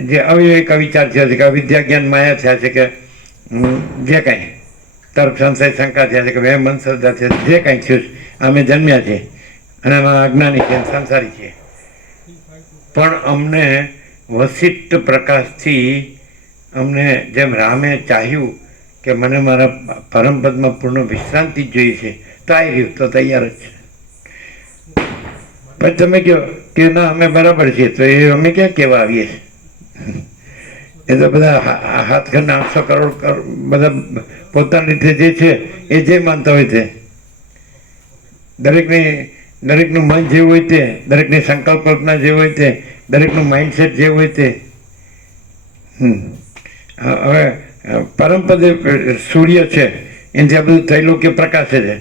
જે અવિવેક વિચાર થયો છે કે અવિદ્યા જ્ઞાન માયા થયા છે કે જે કાંઈ તર્ક સંશય શંકા થયા છે કે વેમ મન શ્રદ્ધા છે, જે કાંઈ થયું છે અમે જન્મ્યા છે અને અમે અજ્ઞાની છીએ, સંસારી છીએ. પણ અમને વશિષ્ઠ પ્રકાશથી અમને જેમ રામે ચાહ્યું કે મને મારા પરમપદમાં પૂર્ણ વિશ્રાંતિ જ જોઈએ છે, તો આવી રહ્યું તો તૈયાર જ છે. પછી તમે કહો કે ના અમે બરાબર છીએ, તો એ અમે ક્યાં કહેવા આવીએ છીએ? એ તો બધા હાથ ઘરના 800 કરોડ બધા પોતાની રીતે જે છે એ જે માનતા હોય તે દરેકનું મન જેવું હોય તે, દરેકની સંકલ્પ કલ્પના જે હોય તે, દરેકનું માઇન્ડસેટ જે હોય તે. હવે પરમપદે સૂર્ય છે એનાથી આ બધું ત્રૈલોક્ય પ્રકાશે છે.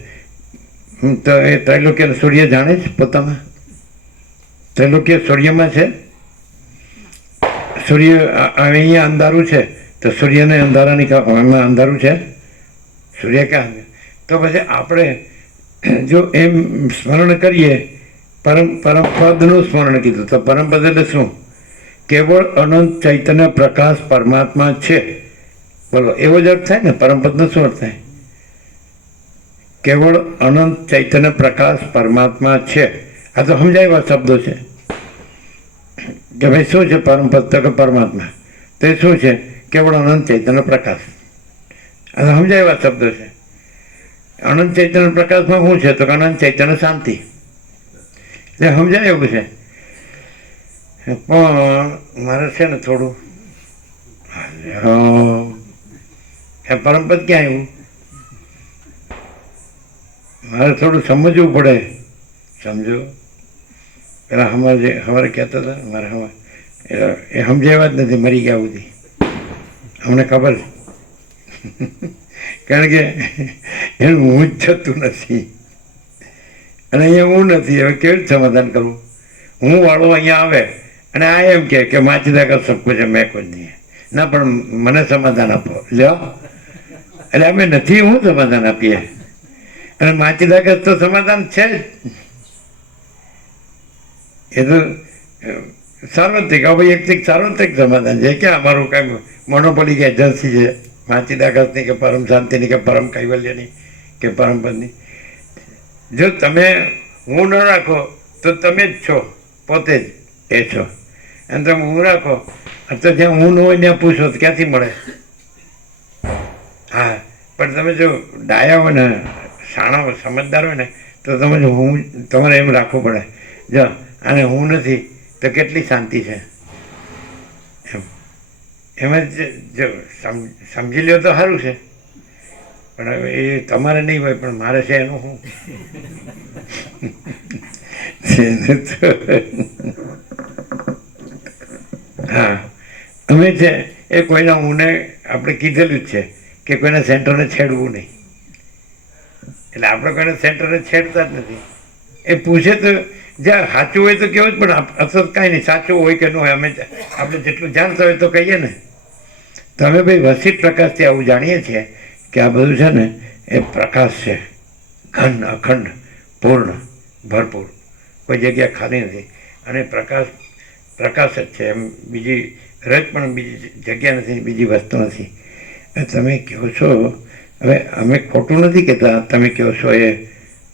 તો એ ત્રૈલોક્ય સૂર્ય જાણે જ પોતામાં? ત્રૈલોક્ય સૂર્યમાં છે? સૂર્ય અહીંયા અંધારું છે તો સૂર્યને અંધારાની એમાં અંધારું છે? સૂર્ય ક્યાં? તો પછી આપણે જો એમ સ્મરણ કરીએ, પરમપદનું સ્મરણ કીધું, તો પરમપદ એટલે શું? કેવળ અનંત ચૈતન્ય પ્રકાશ પરમાત્મા છે. બોલો, એવો જ અર્થ થાય ને? પરમપદનો શું અર્થ થાય? કેવળ અનંત ચૈતન્ય પ્રકાશ પરમાત્મા છે. આ તો સમજાય શબ્દો છે કે ભાઈ શું છે પરમપદ? તો કે પરમાત્મા. તો એ શું છે? કેવળ અનંત ચૈતન્ય પ્રકાશ. આ તો સમજાય શબ્દો છે. અનંત ચૈતન્ય પ્રકાશમાં શું છે? તો કે અનંત ચૈતન્ય શાંતિ. એટલે સમજાય એવું છે. પણ મારે છે ને થોડું પરમપદ ક્યાં આવ્યું? મારે થોડું સમજવું પડે. સમજો પેલા સવારે કહેતા હતા મારે એ સમજાવ્યા જ નથી, મરી ગયા સુધી. અમને ખબર છે કારણ કે એનું હું જ થતું નથી અને અહીંયા હું નથી. હવે કેવી રીતે સમાધાન કરવું? હું વાળો અહીંયા આવે અને આ એમ કે માચીદા કર સબ કુછ મેં કોઈ નહીં. ના, પણ મને સમાધાન આપો. લ્યો, એટલે અમે નથી, હું સમાધાન આપીએ. અને માચીદા કર તો સમાધાન છે જ. એ તો સાર્વત્રિક, અવૈયક્તિક સાર્વત્રિક સમાધાન છે. ક્યાં અમારું કાંઈ મોનોપોલી કે એજન્સી છે માચીદાકસની કે પરમ શાંતિની કે પરમ કૈવલ્યની કે પરમપદની? જો તમે હું ન રાખો તો તમે જ છો, પોતે જ એ છો. અને તમે હું રાખો તો જ્યાં હું ન હોય ત્યાં પૂછો તો ક્યાંથી મળે? હા, પણ તમે જો ડાયા હોય ને, શાણા સમજદાર હોય ને, તો તમે હું તમારે એમ રાખવું પડે. જો અને હું નથી તો કેટલી શાંતિ છે એમ. એમાં જો સમજી લ્યો તો સારું છે, પણ હવે એ તમારે નહીં હોય પણ મારે છે એનું હું. હા, અમે છે એ કોઈના હુંને આપણે કીધેલું જ છે કે કોઈના સેન્ટરને છેડવું નહીં. એટલે આપણે કોઈના સેન્ટરને છેડતા જ નથી. એ પૂછે તો જ્યાં સાચું હોય તો કેવું જ, પણ અસર કાંઈ નહીં, સાચું હોય કે ન હોય અમે આપણે જેટલું જાણતા હોય તો કહીએ ને. તો અમે ભાઈ વસીત પ્રકાશથી આવું જાણીએ છીએ કે આ બધું છે ને એ પ્રકાશ છે, ઘન, અખંડ, પૂર્ણ, ભરપૂર, કોઈ જગ્યા ખાલી નથી. અને પ્રકાશ જ છે એમ. બીજી રજ પણ બીજી જગ્યા નથી, બીજી વસ્તુ નથી. તમે કહો છો, હવે અમે ખોટું નથી કહેતા તમે કહો છો એ,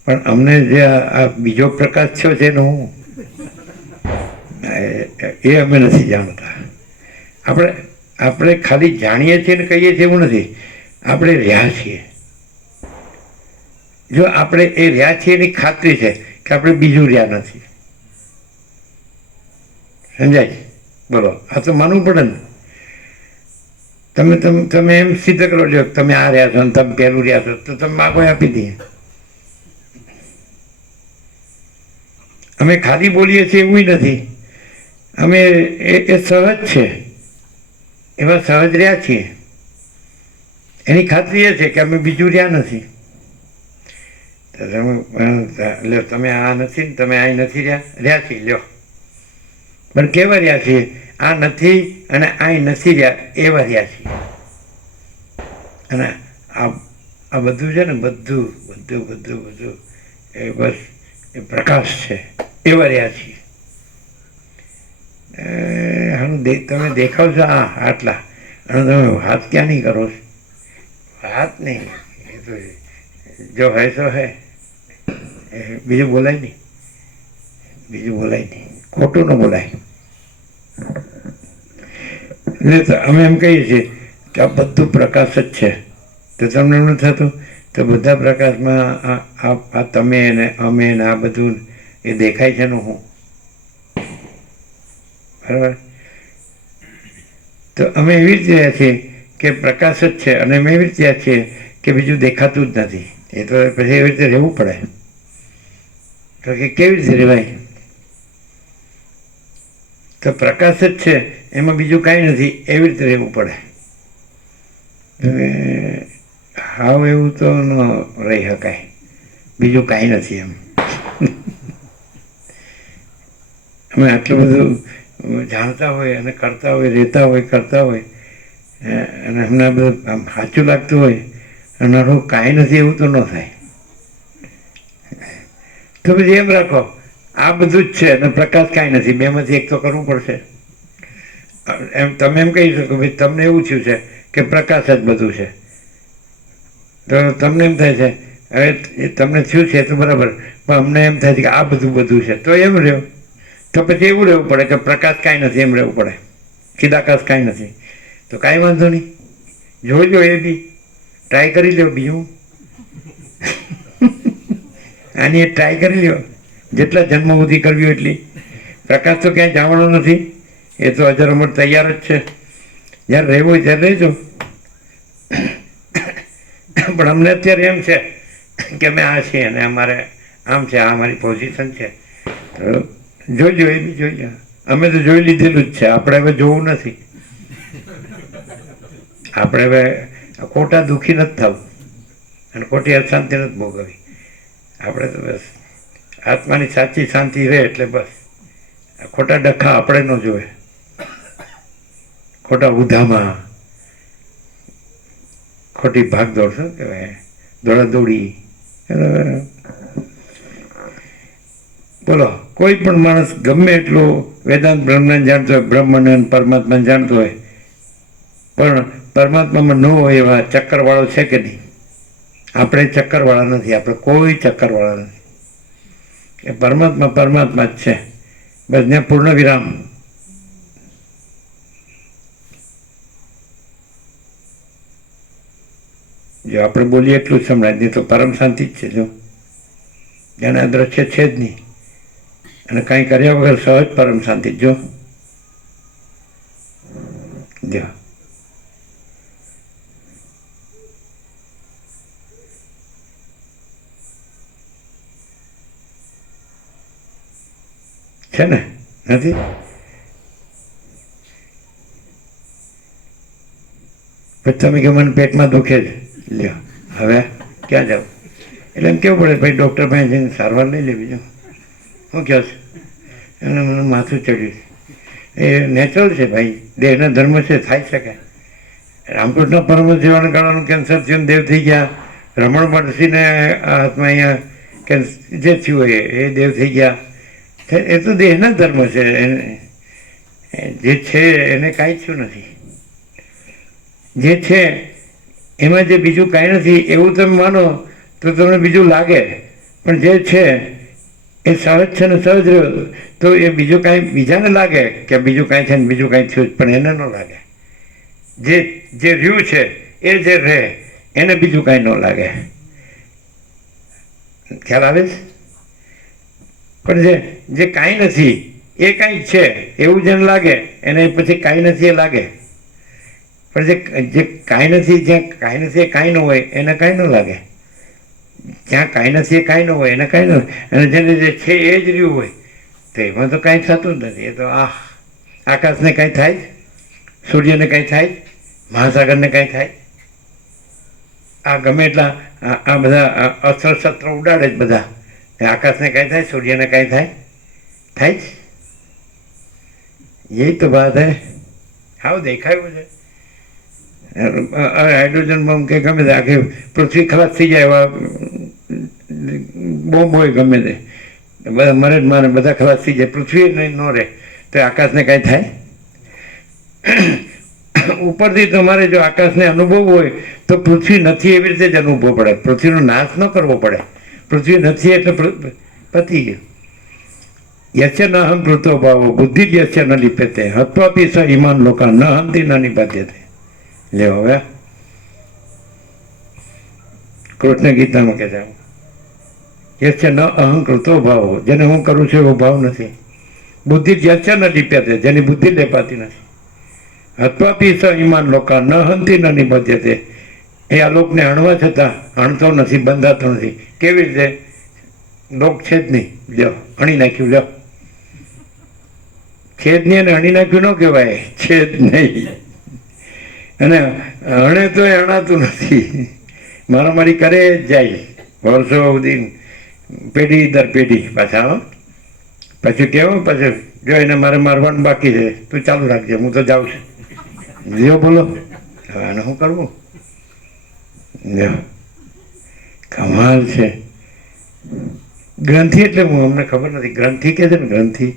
પણ અમને જે આ બીજો પ્રકાશ થયો છે એનો હું એ અમે નથી જાણતા. આપણે ખાલી જાણીએ છીએ ને કહીએ છીએ એવું નથી, આપણે રહ્યા છીએ. જો આપણે એ રહ્યા છીએ એની ખાતરી છે કે આપણે બીજું રહ્યા નથી. સમજાય? બોલો, આ તો માનવું પડે ને. તમે એમ સિદ્ધ કરો છો તમે આ રહ્યા છો અને તમે પહેલું રહ્યા છો, તો તમે માગો આપી દઈએ. અમે ખાલી બોલીએ છીએ એવું નથી. અમે એ સહજ છે, એવા સહજ રહ્યા છીએ. એની ખાતરી એ છે કે અમે બીજું રહ્યા નથી. લ્યો, તમે આ નથી ને તમે આ નથી રહ્યા છીએ. લ્યો, પણ કેવા રહ્યા છીએ? આ નથી અને આ નથી રહ્યા એવા રહ્યા છીએ. અને આ બધું છે ને, બધું એ બસ એ પ્રકાશ છે, એવા રહ્યા છીએ. તમે દેખાવ છો આટલા, અને તમે વાત ક્યાં નહીં કરો છો? વાત નહીં, એ તો જો હે તો હે, બીજું બોલાય નહીં, ખોટું ન બોલાય. એટલે અમે એમ કહીએ છીએ કે આ બધું પ્રકાશ જ છે. તો તમને એમ થતું તો બધા પ્રકાશમાં આ તમે ને અમે ને આ બધું એ દેખાય છે ને હું, બરાબર? તો અમે એવી રીતે રહ્યા છીએ કે પ્રકાશ જ છે, અને અમે એવી રીતે રહ્યા છીએ કે બીજું દેખાતું જ નથી. એ તો પછી એવી રીતે રહેવું પડે. તો કે કેવી રીતે રહેવાય? તો પ્રકાશ જ છે, એમાં બીજું કાંઈ નથી, એવી રીતે રહેવું પડે. હાવ એવું તો ન રહી શકાય, બીજું કાંઈ નથી એમ. અમે આટલું બધું જાણતા હોય અને કરતા હોય, રહેતા હોય, કરતા હોય, અને અમને બધું આમ સાચું લાગતું હોય અને કાંઈ નથી એવું તો ન થાય. તો પછી એમ રાખો આ બધું જ છે અને પ્રકાશ કાંઈ નથી, બેમાંથી એક તો કરવું પડશે. એમ તમે એમ કહી શકો ભાઈ તમને એવું થયું છે કે પ્રકાશ જ બધું છે, તો તમને એમ થાય છે હવે તમને થયું છે તો બરાબર, પણ અમને એમ થાય છે કે આ બધું છે, તો એમ રહ્યો. તો પછી એવું રહેવું પડે કે પ્રકાશ કાંઈ નથી એમ રહેવું પડે, ચિદાકાશ કાંઈ નથી. તો કાંઈ વાંધો નહીં, જોજો એ બી ટ્રાય કરી લો. બીજું આની એ ટ્રાય કરી લ્યો, જેટલા જન્મ સુધી કરવી એટલી. પ્રકાશ તો ક્યાંય જવાનો નથી, એ તો અજર અમર તૈયાર જ છે. જ્યારે રહેવું હોય ત્યારે રહેજો. પણ અમને અત્યારે એમ છે કે અમે આ છીએ અને અમારે આમ છે, આ અમારી પોઝિશન છે. તો જોઈજો, એ બી જોઈજો. અમે તો જોઈ લીધેલું જ છે, આપણે હવે જોવું નથી. આપણે હવે ખોટા દુઃખી નથી થવું અને ખોટી અશાંતિ નથી ભોગવવી. આપણે તો બસ આત્માની સાચી શાંતિ રહે એટલે બસ. ખોટા ડખા આપણે ન જોવે, ખોટા ઉધામાં, ખોટી ભાગદોડ, શું કહેવાય, દોડાદોડી. બોલો, કોઈ પણ માણસ ગમે એટલો વેદાંત બ્રહ્મને જાણતો હોય, બ્રહ્મને પરમાત્માને જાણતો હોય, પણ પરમાત્મામાં ન હોય એવા ચક્કરવાળો છે કે નહીં? આપણે ચક્કરવાળા નથી, આપણે કોઈ ચક્કરવાળા નથી. એ પરમાત્મા જ છે, બસ. ત્યાં પૂર્ણ વિરામ. જો આપણે બોલીએ એટલું જ સંભળાય, નહીં તો પરમ શાંતિ જ છે. જો જેને આ દ્રશ્ય છે જ નહીં અને કાંઈ કર્યા વગર સહજ પરમ શાંતિ. જો છે ને? નથી? પછી તમે કે મને પેટમાં દુખે છે, લ્યો હવે ક્યાં જાવ? એટલે એમ કેવું પડે ભાઈ ડૉક્ટર પાસે જઈને સારવાર લઈ લે. બીજું શું કહો છો? એને મને માથું ચડ્યું. એ નેચરલ છે ભાઈ, દેહના ધર્મ છે, થાય શકે. રામકૃષ્ણ પરમહંસ જેવાને ગાળાનું કેન્સર થયું, દેવ થઈ ગયા. રમણ મહર્ષિને આ હાથમાં અહીંયા જે થયું હોય એ દેવ થઈ ગયા. એ તો દેહના ધર્મ છે, જે છે એને કાંઈ થયું નથી. જે છે એમાં જે બીજું કાંઈ નથી એવું તમે માનો તો તમને બીજું લાગે, પણ જે છે એ સહજ છે ને સહજ રહ્યો તો એ બીજું કાંઈ બીજાને લાગે કે બીજું કાંઈ છે ને બીજું કાંઈ થયું, પણ એને ન લાગે. જે રહ્યું છે એ જે રહે એને બીજું કાંઈ ન લાગે. ખ્યાલ આવે છે? પણ જે કાંઈ નથી એ કાંઈ છે એવું જેને લાગે એને પછી કાંઈ નથી એ લાગે. પણ જે કાંઈ નથી, જ્યાં કાંઈ નથી એ કાંઈ ન હોય એને કાંઈ ન લાગે. જ્યાં કાંઈ નથી એ કાંઈ ન હોય એને કાંઈ ન હોય. અને જેને જે છે એ જ રહ્યું હોય તો એમાં તો કાંઈ થતું જ નથી. એ તો આકાશને કાંઈ થાય, સૂર્યને કાંઈ થાય, મહાસાગરને કાંઈ થાય. આ ગમે એટલા આ બધા અસ્ત્ર શસ્ત્ર ઉડાડે જ બધા, આકાશને કાંઈ થાય, સૂર્યને કાંઈ થાય? થાય જ. એ તો વાત હે. હાવ દેખાયું છે. હાઇડ્રોજન બોમ્બ કે ગમે તે આખી પૃથ્વી ખલાસ થઈ જાય એવા બોમ્બ હોય, ગમે તે બધા મરે જ મારે, બધા ખલાસ થઈ જાય, પૃથ્વી ન રહે તો આકાશને કાંઈ થાય? ઉપરથી તમારે જો આકાશને અનુભવ હોય તો પૃથ્વી નથી એવી રીતે જ અનુભવ પડે. પૃથ્વીનો નાશ ન કરવો પડે. પૃથ્વી નથી એટલે પતી ગયું. યસ્ય ન હમ કૃતો ભાવો બુદ્ધિ યસ્ય ન લિપ્યતે હત્વાપી સ ઈમાન લોકા ન હંતિ ન નિપાત્યતે. લે હવે કૃષ્ણ ગીતામાં કહે છે યસ્ય ન અહં કૃતો ભાવો, જેને હું કરું છું એવો ભાવ નથી. બુદ્ધિ યસ્ય ન લિપ્યતે, જેની બુદ્ધિ લેપાતી નથી. હત્વાપી સ ઈમાન લોકા ન હંતિ ન નિપાત્યતે. એ આ લોકને અણવા છતાં અણતો નથી, બંધાતો નથી. કેવી રીતે? ડોક છે જ નહીં, લ્યો અણી નાખ્યું, લ્યો છે જ નહીં, અને અણી નાખ્યું ન કહેવાય, છે જ નહીં. અને અણે તો એ અણાતું નથી, મારામારી કરે જ જાય વર્ષો સુધી, પેઢી દર પેઢી. પાછા પછી કેવું, પછી જો એને મારે મારવાનું બાકી છે, તું ચાલુ રાખજે, હું તો જાઉં છું. જો બોલો, હવે આને શું કરવું? કમાલ છે. ગ્રંથિ એટલે હું, અમને ખબર નથી ગ્રંથિ કે છે ને, ગ્રંથિ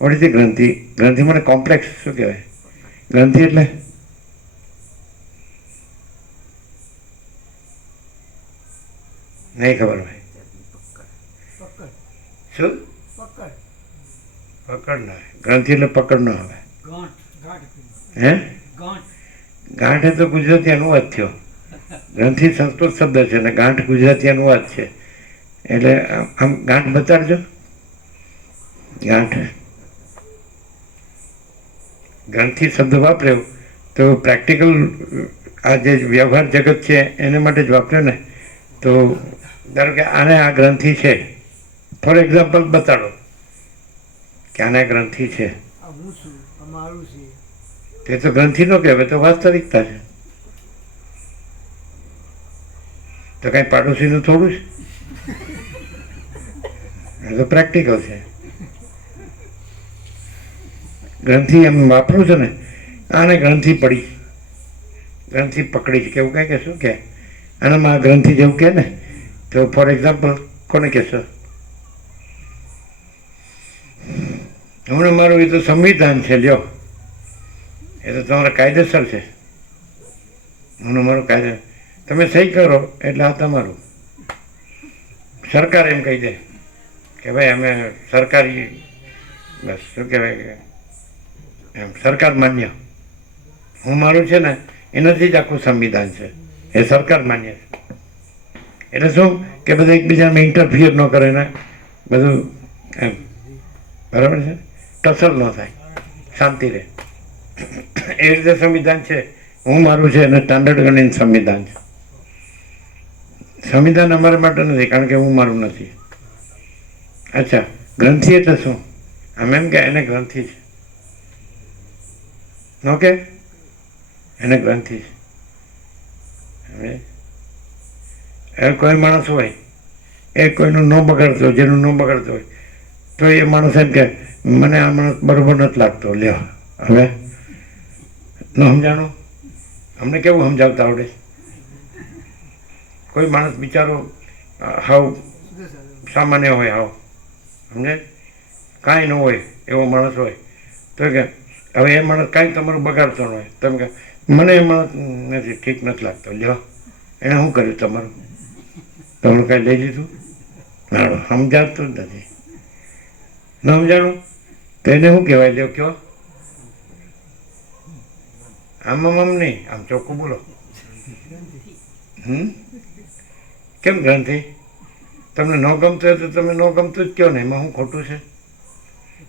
વળી છે ગ્રંથિ. ગ્રંથિ મને કોમ્પ્લેક્સ શું કહેવાય? ગ્રંથિ એટલે નહીં ખબર ભાઈ. શું પકડ ના? ગ્રંથિ એટલે પકડ ન આવે. હે? ગાંઠ એ તો ગુજરાતી અનુવાદ થયો. ગ્રંથિ સંસ્કૃત શબ્દ છે ને ગાંઠ ગુજરાતી અનુવાદ છે. એટલે આમ ગાંઠ બતાડજો. ગાંઠ ગ્રંથિ શબ્દ વાપર્યો તો પ્રેક્ટિકલ આ જે વ્યવહાર જગત છે એને માટે જ વાપર્યો ને. તો ધારો કે આને આ ગ્રંથિ છે, ફોર એક્ઝામ્પલ બતાડો કે આને ગ્રંથિ છે, તે તો ગ્રંથિ નો કહેવાય, તો વાસ્તવિકતા છે. તો કાંઈ પાડોશીનું થોડું છે, એ તો પ્રેક્ટિકલ છે. ગ્રંથિ એમ વાપરું છે ને, આને ગ્રંથિ પડી, ગ્રંથિ પકડી છે, કેવું કાંઈ કે શું કે આનામાં આ ગ્રંથિ જેવું કહે ને, તો ફોર એક્ઝામ્પલ કોને કહેશો? હમણાં મારું એ તો સંવિધાન છે, લ્યો એ તો તમારા કાયદેસર છે. હમણાં મારું કાયદે, તમે સહી કરો એટલે આ તમારું. સરકાર એમ કહી દે કે ભાઈ અમે સરકારી, બસ શું કહેવાય કે એમ સરકાર માન્ય, હું મારું છે ને એનાથી જ આખું સંવિધાન છે, એ સરકાર માન્ય છે. એટલે શું કે બધા એકબીજામાં ઇન્ટરફિયર ન કરે ને, બધું એમ બરાબર છે, ટસલ ન થાય, શાંતિ રહે. એ રીતે સંવિધાન છે. હું મારું છે એને સ્ટાન્ડર્ડ ગણીને સંવિધાન છે. સંવિધાન અમારા માટે નથી, કારણ કે હું મારું નથી. અચ્છા, ગ્રંથિ એટલે શું? આમ એમ કે એને ગ્રંથિ છે, નો કે એને ગ્રંથિ છે. એ કોઈ માણસ હોય એ કોઈનું ન બગાડતો હોય, જેનું ન બગાડતો હોય, તો એ માણસ એમ કે મને આ માણસ બરોબર નથી લાગતો, લ્યો હવે ન સમજાણું. અમને કેવું સમજાવતા આવડે? કોઈ માણસ બિચારો હાવ સામાન્ય હોય, હાવ સમજે કાંઈ ન હોય એવો માણસ હોય, તો કે હવે એ માણસ કાંઈ તમારું બગાડતો ન હોય, તમે કે મને એ માણસ નથી ઠીક નથી લાગતો, લ્યો એણે શું કર્યું તમારું? તમારું કાંઈ લઈ લીધું? નાડો સમજાવતું જ નથી. ન સમજાણું તો એને શું કહેવાય? લ્યો કયો. આમ નહીં, આમ ચોખ્ખું બોલો. કેમ ગ્રંથિ? તમને ન ગમતું હોય તો તમે ન ગમતું જ કહો ને, એમાં શું ખોટું છે?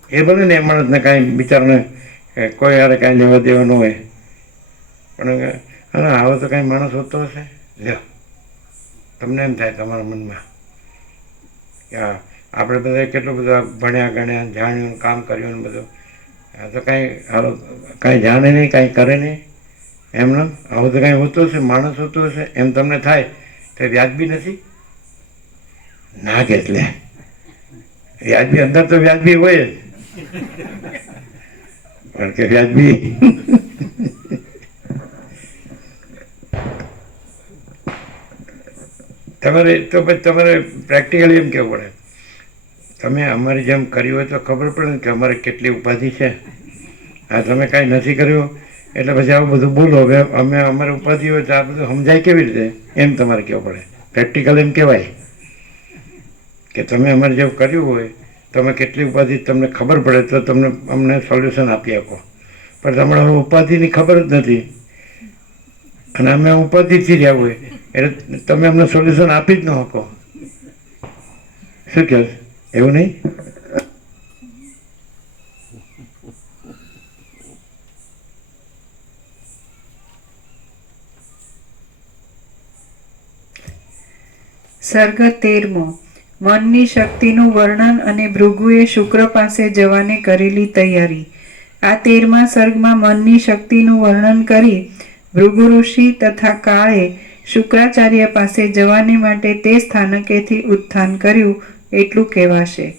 એ ભલે ને એ માણસને કાંઈ બિચારાને કોઈ યારે કાંઈ લેવા દેવા ન હોય, પણ હા આવો તો કાંઈ માણસ હોતો હશે. લ્યો તમને એમ થાય તમારા મનમાં કે આપણે બધા કેટલું બધું ભણ્યા ગણ્યા જાણ્યું કામ કર્યું ને બધું, આ તો કાંઈ જાણે નહીં, કાંઈ કરે નહીં, એમને આવું તો કાંઈ હોતું હશે, માણસ હોતું હશે એમ તમને થાય તો વ્યાજબી નથી? ના કે એટલે વ્યાજબી, અંદર તો વ્યાજબી હોય જ, કારણ કે વ્યાજબી તમારે તો પછી તમારે પ્રેક્ટિકલી એમ કહેવું પડે. તમે અમારી જેમ કર્યું હોય તો ખબર પડે ને કે અમારે કેટલી ઉપાધિ છે. હા તમે કાંઈ નથી કર્યું એટલે પછી આવું બધું બોલો. હવે અમે અમારી ઉપાધિ હોય તો આ બધું સમજાય કેવી રીતે, એમ તમારે કહેવું પડે. પ્રેક્ટિકલ એમ કહેવાય કે તમે અમારે જેવું કર્યું હોય, તમે કેટલી ઉપાધિ તમને ખબર પડે તો તમને અમને સોલ્યુશન આપી આપો. પણ તમારે ઉપાધિની ખબર જ નથી અને અમે ઉપાધિથી રહ્યા હોય એટલે તમે અમને સોલ્યુશન આપી જ ન શકો. શું કહે? એવું નહીં? સર્ગ 13મો. મનની શક્તિનું વર્ણન અને ભૃગુએ શુક્ર પાસે જવાને કરેલી તૈયારી. આ 13મા સર્ગમાં મનની શક્તિનું વર્ણન કરી ભૃગુ ઋષિ તથા કાળે શુક્રાચાર્ય પાસે જવાને માટે તે સ્થાનકેથી ઉત્થાન કર્યું એટલું કહેવાશે.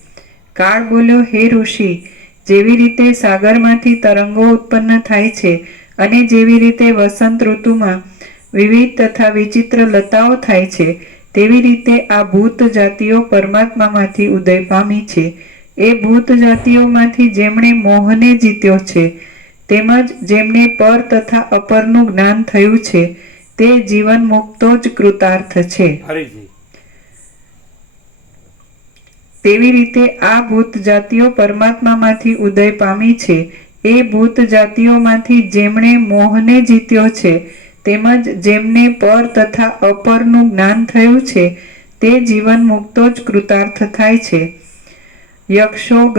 કાળ બોલ્યો, હે ઋષિ, જેવી રીતે સાગરમાંથી તરંગો ઉત્પન્ન થાય છે અને જેવી રીતે વસંત ઋતુમાં વિવિધ તથા વિચિત્ર લતાઓ થાય છે, તેવી રીતે આ ભૂત જાતિઓ પરમાત્મામાંથી ઉદય પામી છે. એ ભૂત જાતિઓમાંથી જેમણે મોહને જીત્યો છે તેમજ જેમને પર તથા અપરનું જ્ઞાન થયું છે તે જીવન મુક્તો જ કૃતાર્થ છે. તેવી રીતે આ ભૂત જાતિઓ પરમાત્મામાંથી ઉદય પામી છે. એ ભૂત જાતિઓમાંથી જેમણે મોહને જીત્યો છે તેમજ જેમને પર તથા અપરનું જ્ઞાન થયું છે તે જીવન મુક્તો જ કૃતાર્થ થાય છે. યક્ષો